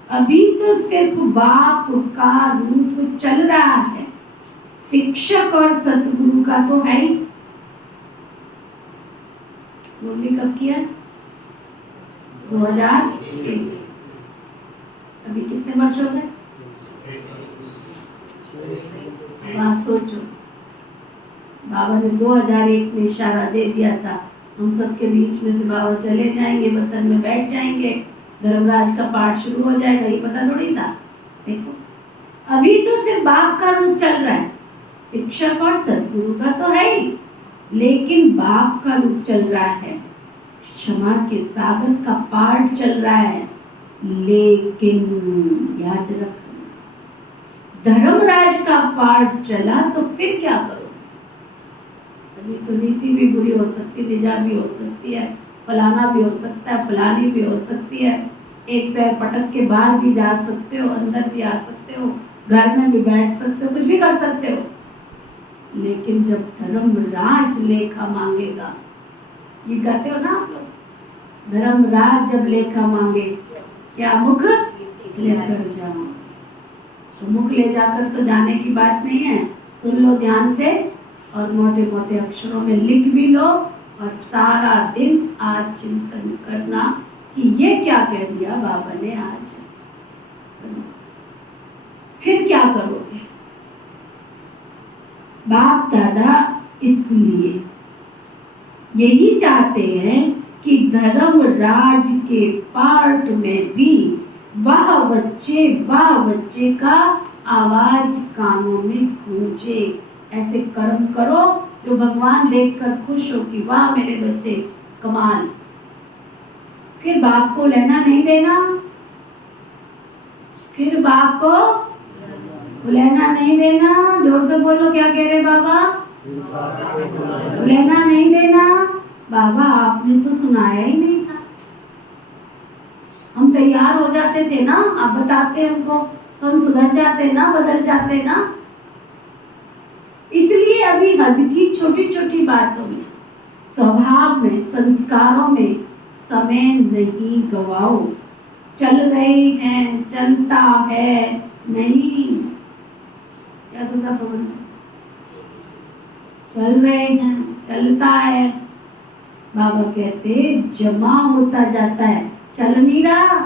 अभी तो सिर्फ बाप का रूप चल रहा है, शिक्षक और सतगुरु का तो है ही। मुरली कब किया? 2001। अभी कितने वर्ष हो गए? बात सोचो, बाबा ने 2001 में इशारा दे दिया था, हम सबके बीच में से बाबा चले जाएंगे, वतन में बैठ जाएंगे, धर्मराज का पाठ शुरू हो जाएगा, ये पता थोड़ी था। देखो अभी तो सिर्फ बाप का रूप चल रहा है, शिक्षक और सतगुरु का तो है ही, लेकिन बाप का रूप चल रहा है। क्षमा के सागर का पाठ चल रहा है, लेकिन याद रखना धर्मराज का पाठ चला तो फिर क्या करो? अभी तो नीति भी बुरी हो सकती, निजा भी हो सकती है, फलाना भी हो सकता है, फलानी भी हो सकती है, एक पैर पटक के बाहर भी जा सकते हो, अंदर भी आ सकते हो, घर में भी बैठ सकते हो, कुछ भी कर सकते हो। लेकिन जब धर्मराज लेखा मांगेगा, ये कहते हो ना आप लोग, धर्मराज जब लेखा मांगे क्या मुख लेकर जाओ। तो मुख ले जाकर तो जाने की बात नहीं है, सुन लो ध्यान से और मोटे मोटे अक्षरों में लिख भी लो और सारा दिन आज चिंतन करना कि ये क्या कह दिया बाबा ने आज। फिर क्या करोगे? बाप दादा इसलिए यही चाहते हैं कि धर्मराज के पार्ट में भी वाह बच्चे का आवाज कानों में गूंजे। ऐसे कर्म करो जो भगवान देखकर खुश हो कि वाह मेरे बच्चे कमाल। फिर बाप को लेना नहीं देना, फिर बाप को लेना नहीं देना। जोर से बोलो, क्या कह रहे बाबा? लेना नहीं देना। बाबा आपने तो सुनाया ही नहीं था। हम तैयार हो जाते थे ना, आप बताते हमको तो हम सुधर जाते ना, बदल जाते ना। इसलिए अभी हद की छोटी छोटी बातों में, स्वभाव में, संस्कारों में समय नहीं गवाओ। चल रहे हैं, चलता है नहीं, क्या सुनता पवन? चल रहे हैं, चलता है। बाबा कहते जमा होता जाता है, चल नहीं रहा।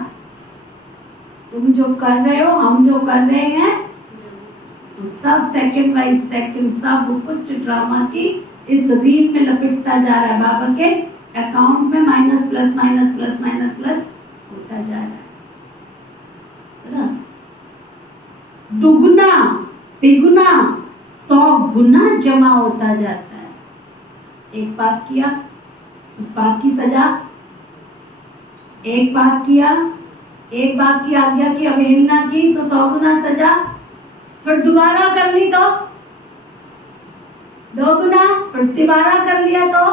तुम जो कर रहे हो, हम जो कर रहे हैं, तो सब सेकंड बाय सेकंड सब कुछ ड्रामा की इस रील में लपेटता जा रहा है। बाबा के अकाउंट में minus plus minus plus minus plus होता जा रहा है ना? दुगुना तिगुना 100 गुना जमा होता जाता है। एक पाप किया, उस पाप की सजा, एक पाप किया, एक बाप की आज्ञा की अवहेलना की तो 100 गुना सजा, फिर दोबारा कर ली तो 2 गुना, फिर तिबारा कर लिया तो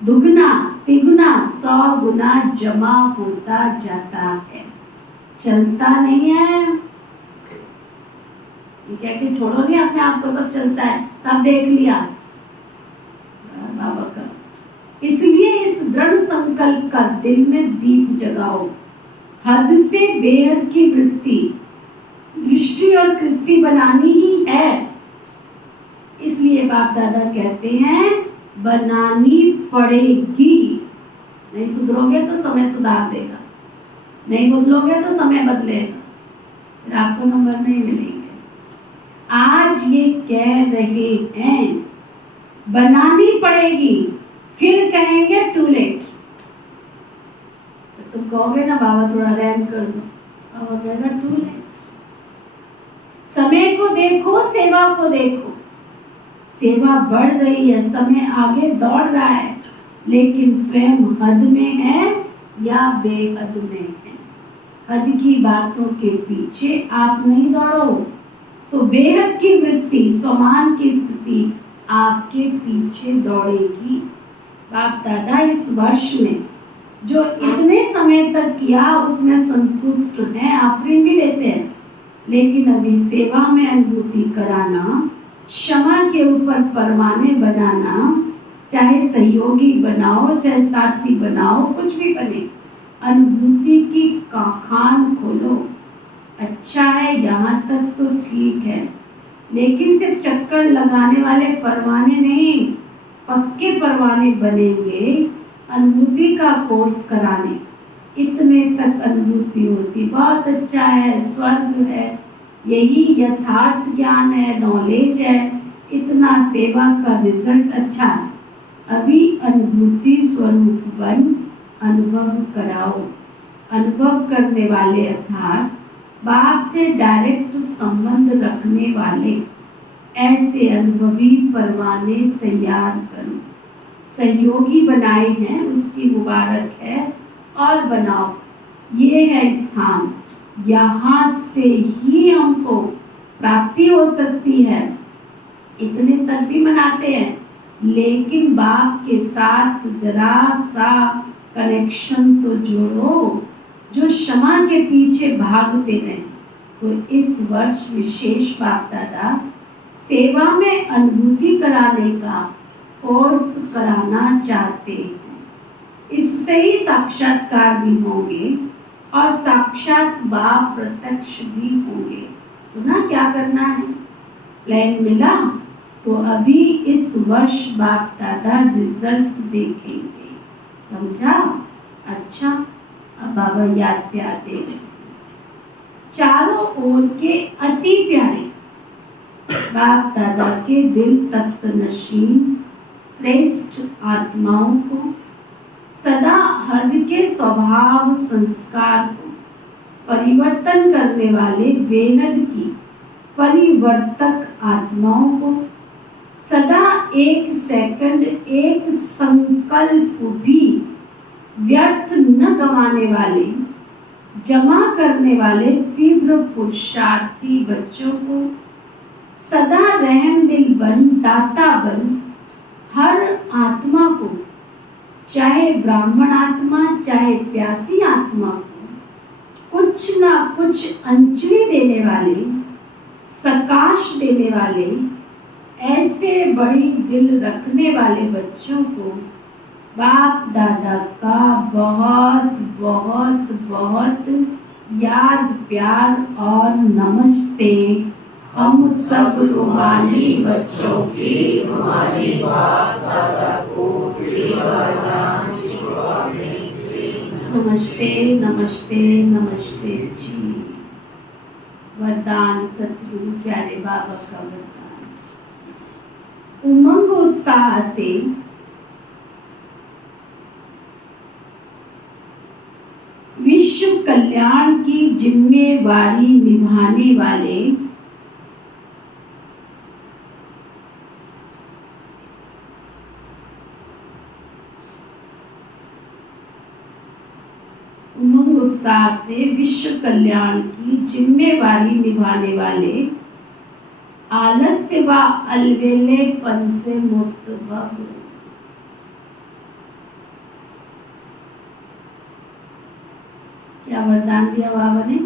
दुगुना तिगुना 100 गुना जमा होता जाता है। चलता नहीं है, ये कह के छोड़ो नहीं अपने आप को, सब चलता है, सब देख लिया बाबा का। इसलिए इस दृढ़ संकल्प का दिल में दीप जगाओ। हद से बेहद की वृत्ति, दृष्टि और कृति बनानी ही है। इसलिए बाप दादा कहते हैं बनानी पड़ेगी। नहीं सुधरोगे तो समय सुधार देगा, नहीं बदलोगे तो समय बदलेगा, फिर आपको नंबर नहीं मिलेंगे। आज ये कह रहे हैं बनानी पड़ेगी, फिर कहेंगे टू लेट। तुम कहोगे ना बाबा थोड़ा रैम कर दो, बाबा कहेगा टू लेट। समय को देखो, सेवा को देखो। सेवा बढ़ रही है, समय आगे दौड़ रहा है, लेकिन स्वयं हद में है या बेहद में है। हद की बातों के पीछे आप नहीं दौड़ो तो बेहद की वृत्ति, स्वमान की स्थिति आपके पीछे दौड़ेगी। बाप दादा इस वर्ष में जो इतने समय तक किया उसमें संतुष्ट हैं, आफरीन भी देते हैं, लेकिन अभी सेवा में अनुभूति कराना, क्षमा के ऊपर परवाने बनाना, चाहे सहयोगी बनाओ चाहे साथी बनाओ, कुछ भी बने, अनुभूति की खान खोलो। अच्छा है यहाँ तक तो ठीक है, लेकिन सिर्फ चक्कर लगाने वाले परवाने नहीं, पक्के परवाने बनेंगे। अनुभूति का कोर्स कराने, इतने तक अनुभूति होती, बहुत अच्छा है, स्वर्ग है, यही यथार्थ ज्ञान है, नॉलेज है, इतना सेवा का रिजल्ट अच्छा है। अभी अनुभूति स्वरूप बन अनुभव कराओ। अनुभव करने वाले अर्थात बाप से डायरेक्ट संबंध रखने वाले ऐसे अनुभवी परवाने तैयार करो। सहयोगी बनाए हैं उसकी मुबारक है और बनाओ। ये है स्थान, यहाँ से ही हमको प्राप्ति हो सकती है। इतने तक भी मनाते हैं, लेकिन बाप के साथ जरा सा कनेक्शन तो जोड़ो। जो क्षमा के पीछे भागते रहे, तो इस वर्ष विशेष बाप दादा सेवा में अनुभूति कराने का कोर्स कराना चाहते हैं। इससे ही साक्षात्कार भी होंगे और साक्षात बाप प्रत्यक्ष भी होंगे। सुना क्या करना है? प्लान मिला तो अभी इस वर्ष बाप दादा रिजल्ट देखेंगे। समझा? अच्छा, अब बाबा याद प्यार दे रहे हैं। चारों ओर के अति प्यारे बाप दादा के दिल तख्त नशीन श्रेष्ठ आत्माओं को, सदा हद के स्वभाव संस्कार को परिवर्तन करने वाले बेहद की परिवर्तक आत्माओं को, सदा एक सेकंड एक संकल्प भी व्यर्थ न गंवाने वाले, जमा करने वाले तीव्र पुरुषार्थी बच्चों को, सदा रहम दिल बन दाता बन हर आत्मा को, चाहे ब्राह्मण आत्मा चाहे प्यासी आत्मा को, कुछ ना कुछ अंजलि देने वाले, सकाश देने वाले, ऐसे बड़ी दिल रखने वाले बच्चों को बाप दादा का बहुत बहुत बहुत याद प्यार और नमस्ते। हम सब रूहानी बच्चों की रूहानी बाप दादा को नमस्ते नमस्ते नमस्ते जी। वरदान सतगुरु प्यारे बाबा का वरदान। उमंग उत्साह से विश्व कल्याण की जिम्मेवारी निभाने वाले उमंग उत्साह से विश्व कल्याण की जिम्मेवारी निभाने वाले, आलस्य व अलबेलेपन से मुक्त भव। क्या वरदान दिया बाबा ने?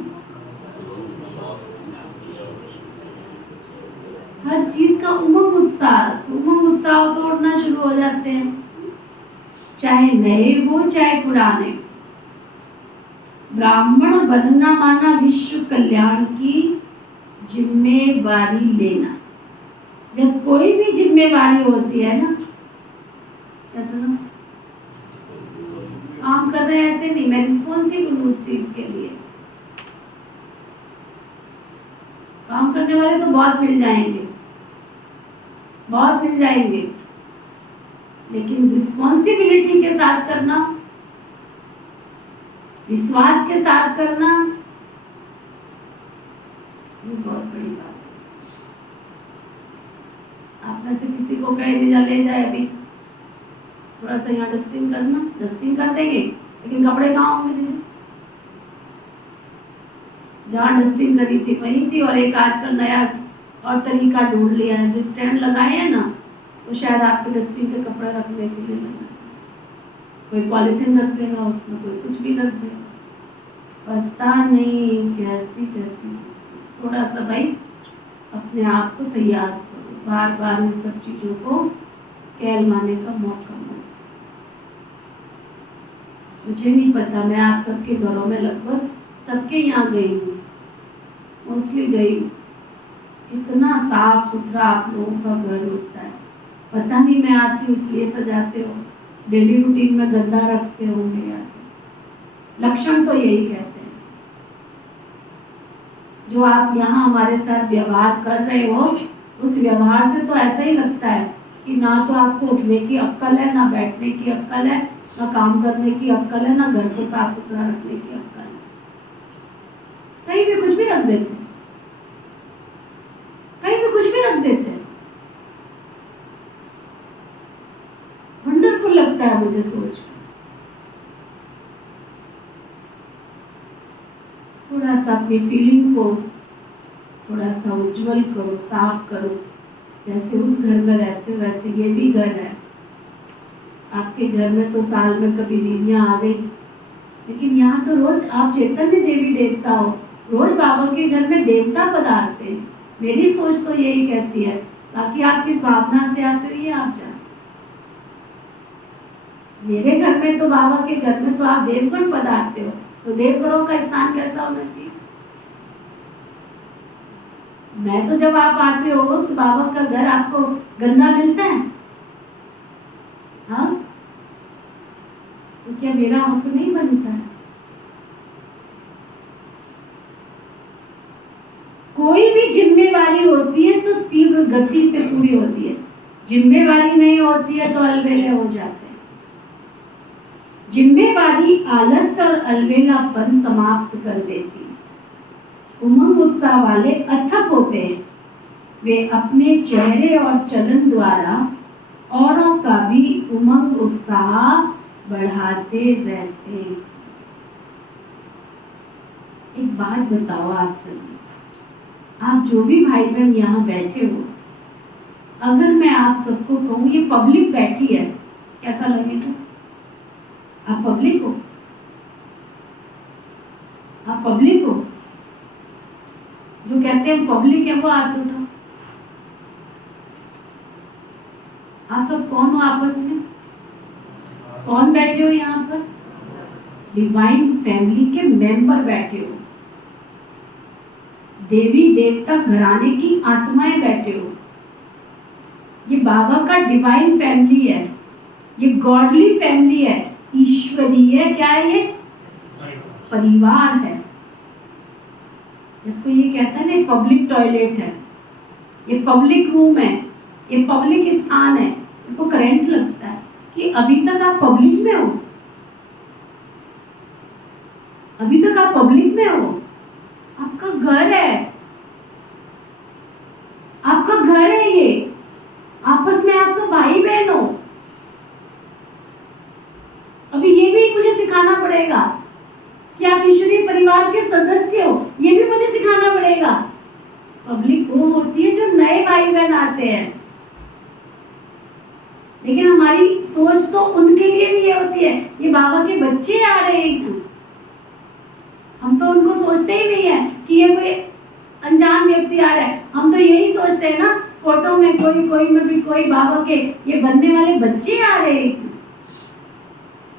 हर चीज का उमंग उत्साह तोड़ना शुरू हो जाते हैं, चाहे नए हो चाहे पुराने। ब्राह्मण बनना माना विश्व कल्याण की जिम्मेवारी लेना। जब कोई भी जिम्मेवारी होती है ना, कैसा ना काम कर रहे हैं ऐसे नहीं, मैं रिस्पॉन्सिबल हूँ उस चीज के लिए। काम करने वाले तो बहुत मिल जाएंगे, बहुत मिल जाएंगे, लेकिन रिस्पॉन्सिबिलिटी के साथ करना, विश्वास के साथ करना, ये बहुत बड़ी बात है। आप में से किसी को कह दिया ले जाए अभी थोड़ा सा यहाँ डस्टिंग करना, डस्टिंग कर देंगे, लेकिन कपड़े कहाँ होंगे? जहाँ डस्टिंग करी थी वहीं थी। और एक आजकल नया और तरीका ढूंढ लिया है, जो स्टैंड लगाए हैं ना, वो शायद आपके डस्टिंग के कपड़े रखने के लिए लगा। कोई पॉलिथीन रख देगा उसमें, कोई कुछ भी रख देगा, पता नहीं कैसी कैसी। थोड़ा सा भाई अपने आप को तैयार करो, बार बार इन सब चीज़ों को कहलवाने का मौका मिले। मुझे नहीं पता, मैं आप सबके घरों में लगभग सबके यहाँ गई हूँ, मोस्टली गई हूँ। इतना साफ सुथरा आप लोगों का घर होता है, पता नहीं मैं आती हूँ इसलिए सजाते हो, डेली रूटीन में गंदा रखते होंगे या लक्षण तो यही कहते हैं। जो आप यहाँ हमारे साथ व्यवहार कर रहे हो, उस व्यवहार से तो ऐसा ही लगता है कि ना तो आपको उठने की अक्कल है, ना बैठने की अक्कल है, ना काम करने की अक्कल है, ना घर को साफ सुथरा रखने की अक्कल है। कहीं भी कुछ भी रख देते हैं, कहीं भी कुछ भी रख देते हैं। वंडरफुल लगता है मुझे सोच। थोड़ा सा अपनी फीलिंग को थोड़ा सा उज्जवल करो, साफ करो। जैसे उस घर में रहते हो वैसे ये भी घर है। आपके घर में तो साल में कभी दीदियाँ आ गई, लेकिन यहाँ तो रोज आप चैतन्य देवी देवता हो, रोज बाबा के घर में देवता पधारते हैं। मेरी सोच तो यही कहती है, बाकी आप किस भावना से आते हो ये आप जानते। मेरे घर में तो बाबा के घर में तो आप देवगण पधारते हो, तो देवगणों का स्थान कैसा होना चाहिए? मैं तो जब आप आते हो तो बाबा का घर आपको गंदा मिलता है? हाँ, तो क्या मेरा हक नहीं बनता है? कोई भी जिम्मेवारी होती है तो तीव्र गति से पूरी होती है, जिम्मेवारी नहीं होती है तो अलबेले हो जाते हैं। जिम्मेवारी आलस्य और अलबेलापन समाप्त कर देती है। उमंग उत्साह वाले अथक होते हैं, वे अपने चेहरे और चलन द्वारा औरों का भी उमंग उत्साह बढ़ाते रहते हैं। एक बात बताओ आप सभी, आप जो भी भाई बहन यहाँ बैठे हो, अगर मैं आप सबको कहूँ ये पब्लिक बैठी है, कैसा लगेगा? आप पब्लिक हो? आप पब्लिक हो? जो कहते हैं पब्लिक है वो हाथ उठाओ। आप सब कौन हो आपस में? कौन बैठे हो यहाँ पर? डिवाइन फैमिली के मेंबर बैठे हो, देवी देवता घराने की आत्माएं बैठे हो। ये बाबा का डिवाइन फैमिली है, ये गॉडली फैमिली है, ईश्वरीय क्या है? ये परिवार है। जब कोई ये कहता है ना पब्लिक टॉयलेट है, ये पब्लिक रूम है, ये पब्लिक स्थान है, इनको करंट लगता है कि अभी तक आप पब्लिक में हो, अभी तक आप पब्लिक में हो। आपका घर है, आपका घर है ये, आपस में आप सब भाई बहन हो। अभी ये भी मुझे सिखाना पड़ेगा कि आप ईश्वरीय परिवार के सदस्य हो, ये भी मुझे सिखाना पड़ेगा। पब्लिक वो होती है जो नए भाई बहन आते हैं, लेकिन हमारी सोच तो उनके लिए भी ये होती है, ये बाबा के बच्चे आ रहे हैं। हम तो उनको सोचते ही नहीं है कि ये कोई अनजान व्यक्ति आ रहा है, हम तो यही सोचते हैं ना फोटो में कोई में भी कोई बाबा के ये बनने वाले बच्चे आ रहे हैं।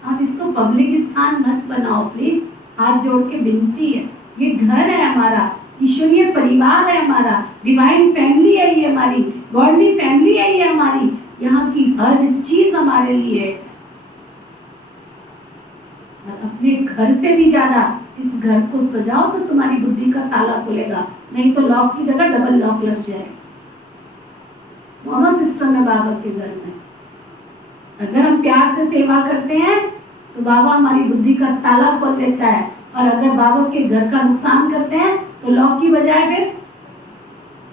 आप इसको पब्लिक स्थान मत बनाओ प्लीज, हाथ जोड़ के विनती है। ये घर है हमारा, ईश्वरीय परिवार है हमारा, डिवाइन फैमिली है ये हमारी, गॉडली फैमिली है ये हमारी, यहाँ की हर चीज हमारे लिए है। और अपने घर से भी ज्यादा इस घर को सजाओ तो तुम्हारी बुद्धि का ताला खुलेगा, नहीं तो लॉक की जगह डबल लॉक लग जाएगा। दोनों सिस्टम है बाबा के घर में। अगर हम प्यार से सेवा करते हैं तो बाबा हमारी बुद्धि का ताला खोल देता है, और अगर बाबा के घर का नुकसान करते हैं तो लॉक की बजाय फिर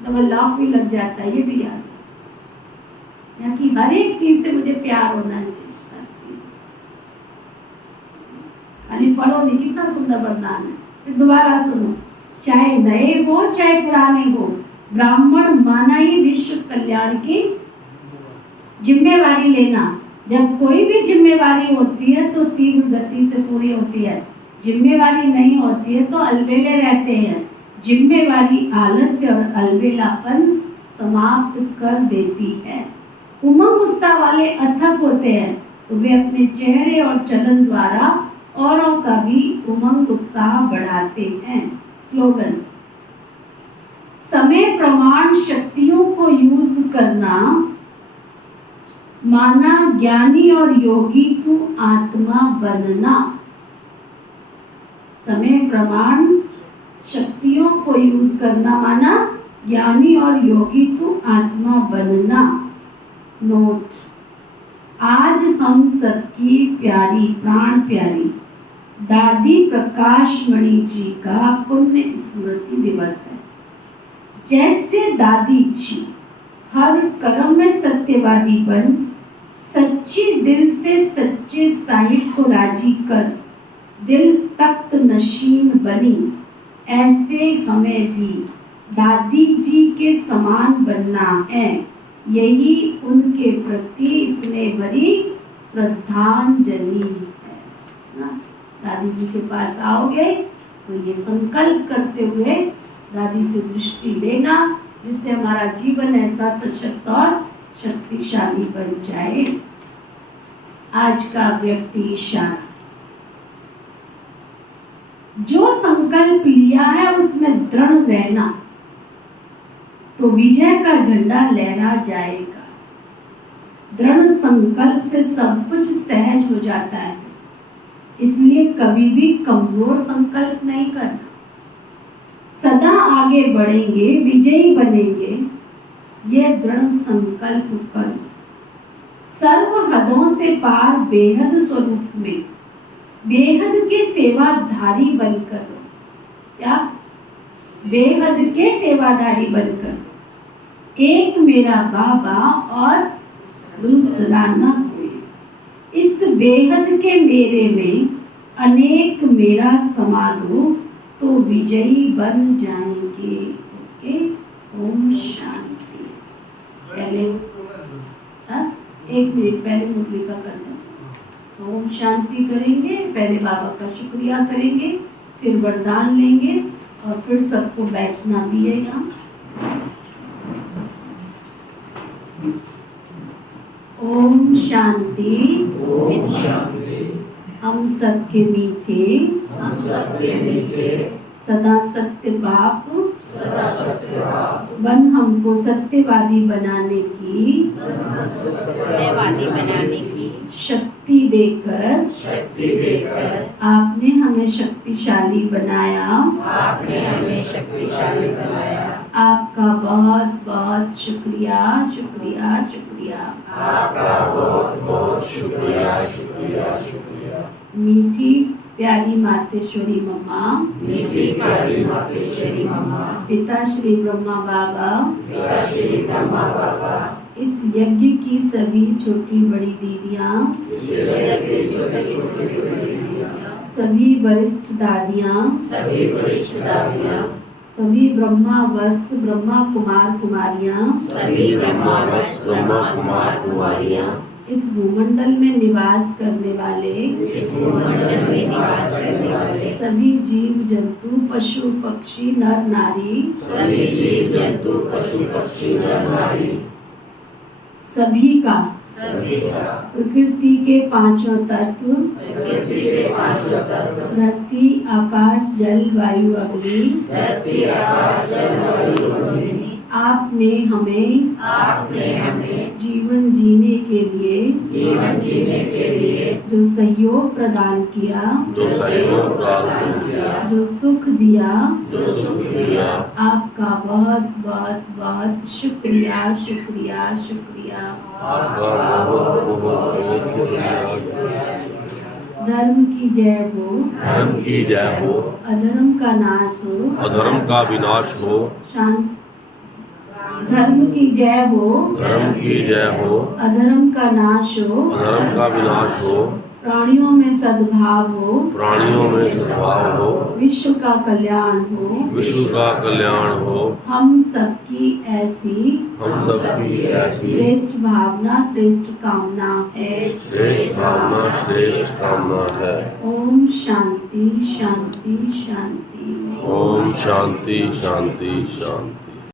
डबल लॉक भी लग जाता है। ये भी याद, यहाँ की हर एक चीज से मुझे प्यार होना चाहिए। खाली पढ़ो नहीं, कितना सुंदर वरदान है। फिर दोबारा सुनो, चाहे नए हो चाहे पुराने हो, ब्राह्मण माना ही विश्व कल्याण की जिम्मेवारी लेना। जब कोई भी जिम्मेवारी होती है तो तीव्र गति से पूरी होती है, जिम्मेवारी नहीं होती है तो अलबेले रहते हैं। जिम्मेवारी आलस्य और अलबेलापन समाप्त कर देती है। उमंग उत्साह वाले अथक होते हैं, तो वे अपने चेहरे और चलन द्वारा औरों का भी उमंग उत्साह बढ़ाते हैं। स्लोगन, समय प्रमाण शक्तियों को यूज करना माना ज्ञानी और योगी तू आत्मा बनना। समय प्रमाण शक्तियों को यूज करना माना ज्ञानी और योगी तू आत्मा बनना। नोट, आज हम सबकी प्यारी प्राण प्यारी दादी प्रकाश मणि जी का पुण्य स्मृति दिवस है। जैसे दादी जी हर कर्म में सत्यवादी बन सच्चे दिल से सच्चे साहिब को राजी कर दिल तख्त नशीन बनी, ऐसे हमें भी दादी जी के समान बनना है, यही उनके प्रति स्नेह भरी श्रद्धांजलि है ना। दादी जी के पास आओगे तो ये संकल्प करते हुए दादी से दृष्टि लेना, जिससे हमारा जीवन ऐसा सशक्त और शक्तिशाली बन जाए। आज का व्यक्ति इशारा, जो संकल्प लिया है उसमें दृढ़ रहना तो विजय का झंडा लहरा जाएगा। दृढ़ संकल्प से सब कुछ सहज हो जाता है, इसलिए कभी भी कमजोर संकल्प नहीं करना। सदा आगे बढ़ेंगे, विजयी बनेंगे, यह दृढ़ संकल्प कर सर्व हदों से पार बेहद स्वरूप में बेहद के सेवाधारी बनकर, क्या बेहद के सेवाधारी बनकर, एक मेरा बाबा और दूसरा न कोई। इस बेहद के मेरे में अनेक मेरा समा दो तो विजयी बन जाएंगे। ओके, ओम शांति। पहले एक मिनट पहले मुरली का कर दें। ओम शांति करेंगे, पहले बाबा का शुक्रिया करेंगे, फिर वरदान लेंगे और फिर सबको बैठना भी है यहाँ। ओम शांति। ओम शांति। हम सबके मीठे सदा सत्य बाप बन हमको सत्यवादी बनाने की शक्ति देकर आपने हमें शक्तिशाली बनाया। आपका बहुत बहुत शुक्रिया शुक्रिया शुक्रिया। आपका बहुत बहुत शुक्रिया शुक्रिया शुक्रिया। मीठी प्यारी मातेश्वरी मम्मा, मीठी प्यारी मातेश्वरी मम्मा, पिता श्री ब्रह्मा बाबा, पिता श्री ब्रह्मा बाबा, इस यज्ञ की सभी छोटी बड़ी दीदियाँ, सभी वरिष्ठ दादियाँ, सभी वरिष्ठ दादियाँ, सभी ब्रह्मा वत्स ब्रह्मा कुमार कुमारियाँ, सभी ब्रह्मा वत्स ब्रह्मा कुमार कुमारियाँ, इस भूमंडल में निवास करने वाले, इस भूमंडल में निवास करने वाले, सभी जीव जंतु पशु पक्षी नर नारी, सभी जीव जंतु पशु पक्षी नर नारी, सभी का सभी का प्रकृति के पांचों तत्व, प्रकृति के पांचों तत्व, धरती आकाश जल वायु अग्नि, धरती आकाश जल वायु अग्नि, आपने हमें जीवन जीने के लिए जो सहयोग प्रदान किया, जो सुख दिया, आपका बहुत बहुत बहुत शुक्रिया शुक्रिया शुक्रिया। धर्म की जय हो, धर्म की जय हो, अधर्म का नाश हो, अधर्म का विनाश हो, शांति। धर्म की जय हो, धर्म की जय हो, अधर्म का नाश हो, अधर्म का विनाश हो, प्राणियों में सद्भाव हो, प्राणियों में सद्भाव हो, विश्व का कल्याण हो, विश्व का कल्याण हो, हम सबकी ऐसी हम सबकी ऐसी श्रेष्ठ भावना श्रेष्ठ कामना है। श्रेष्ठ भावना श्रेष्ठ कामना है। ओम शांति शांति शांति। ओम शांति शांति शांति।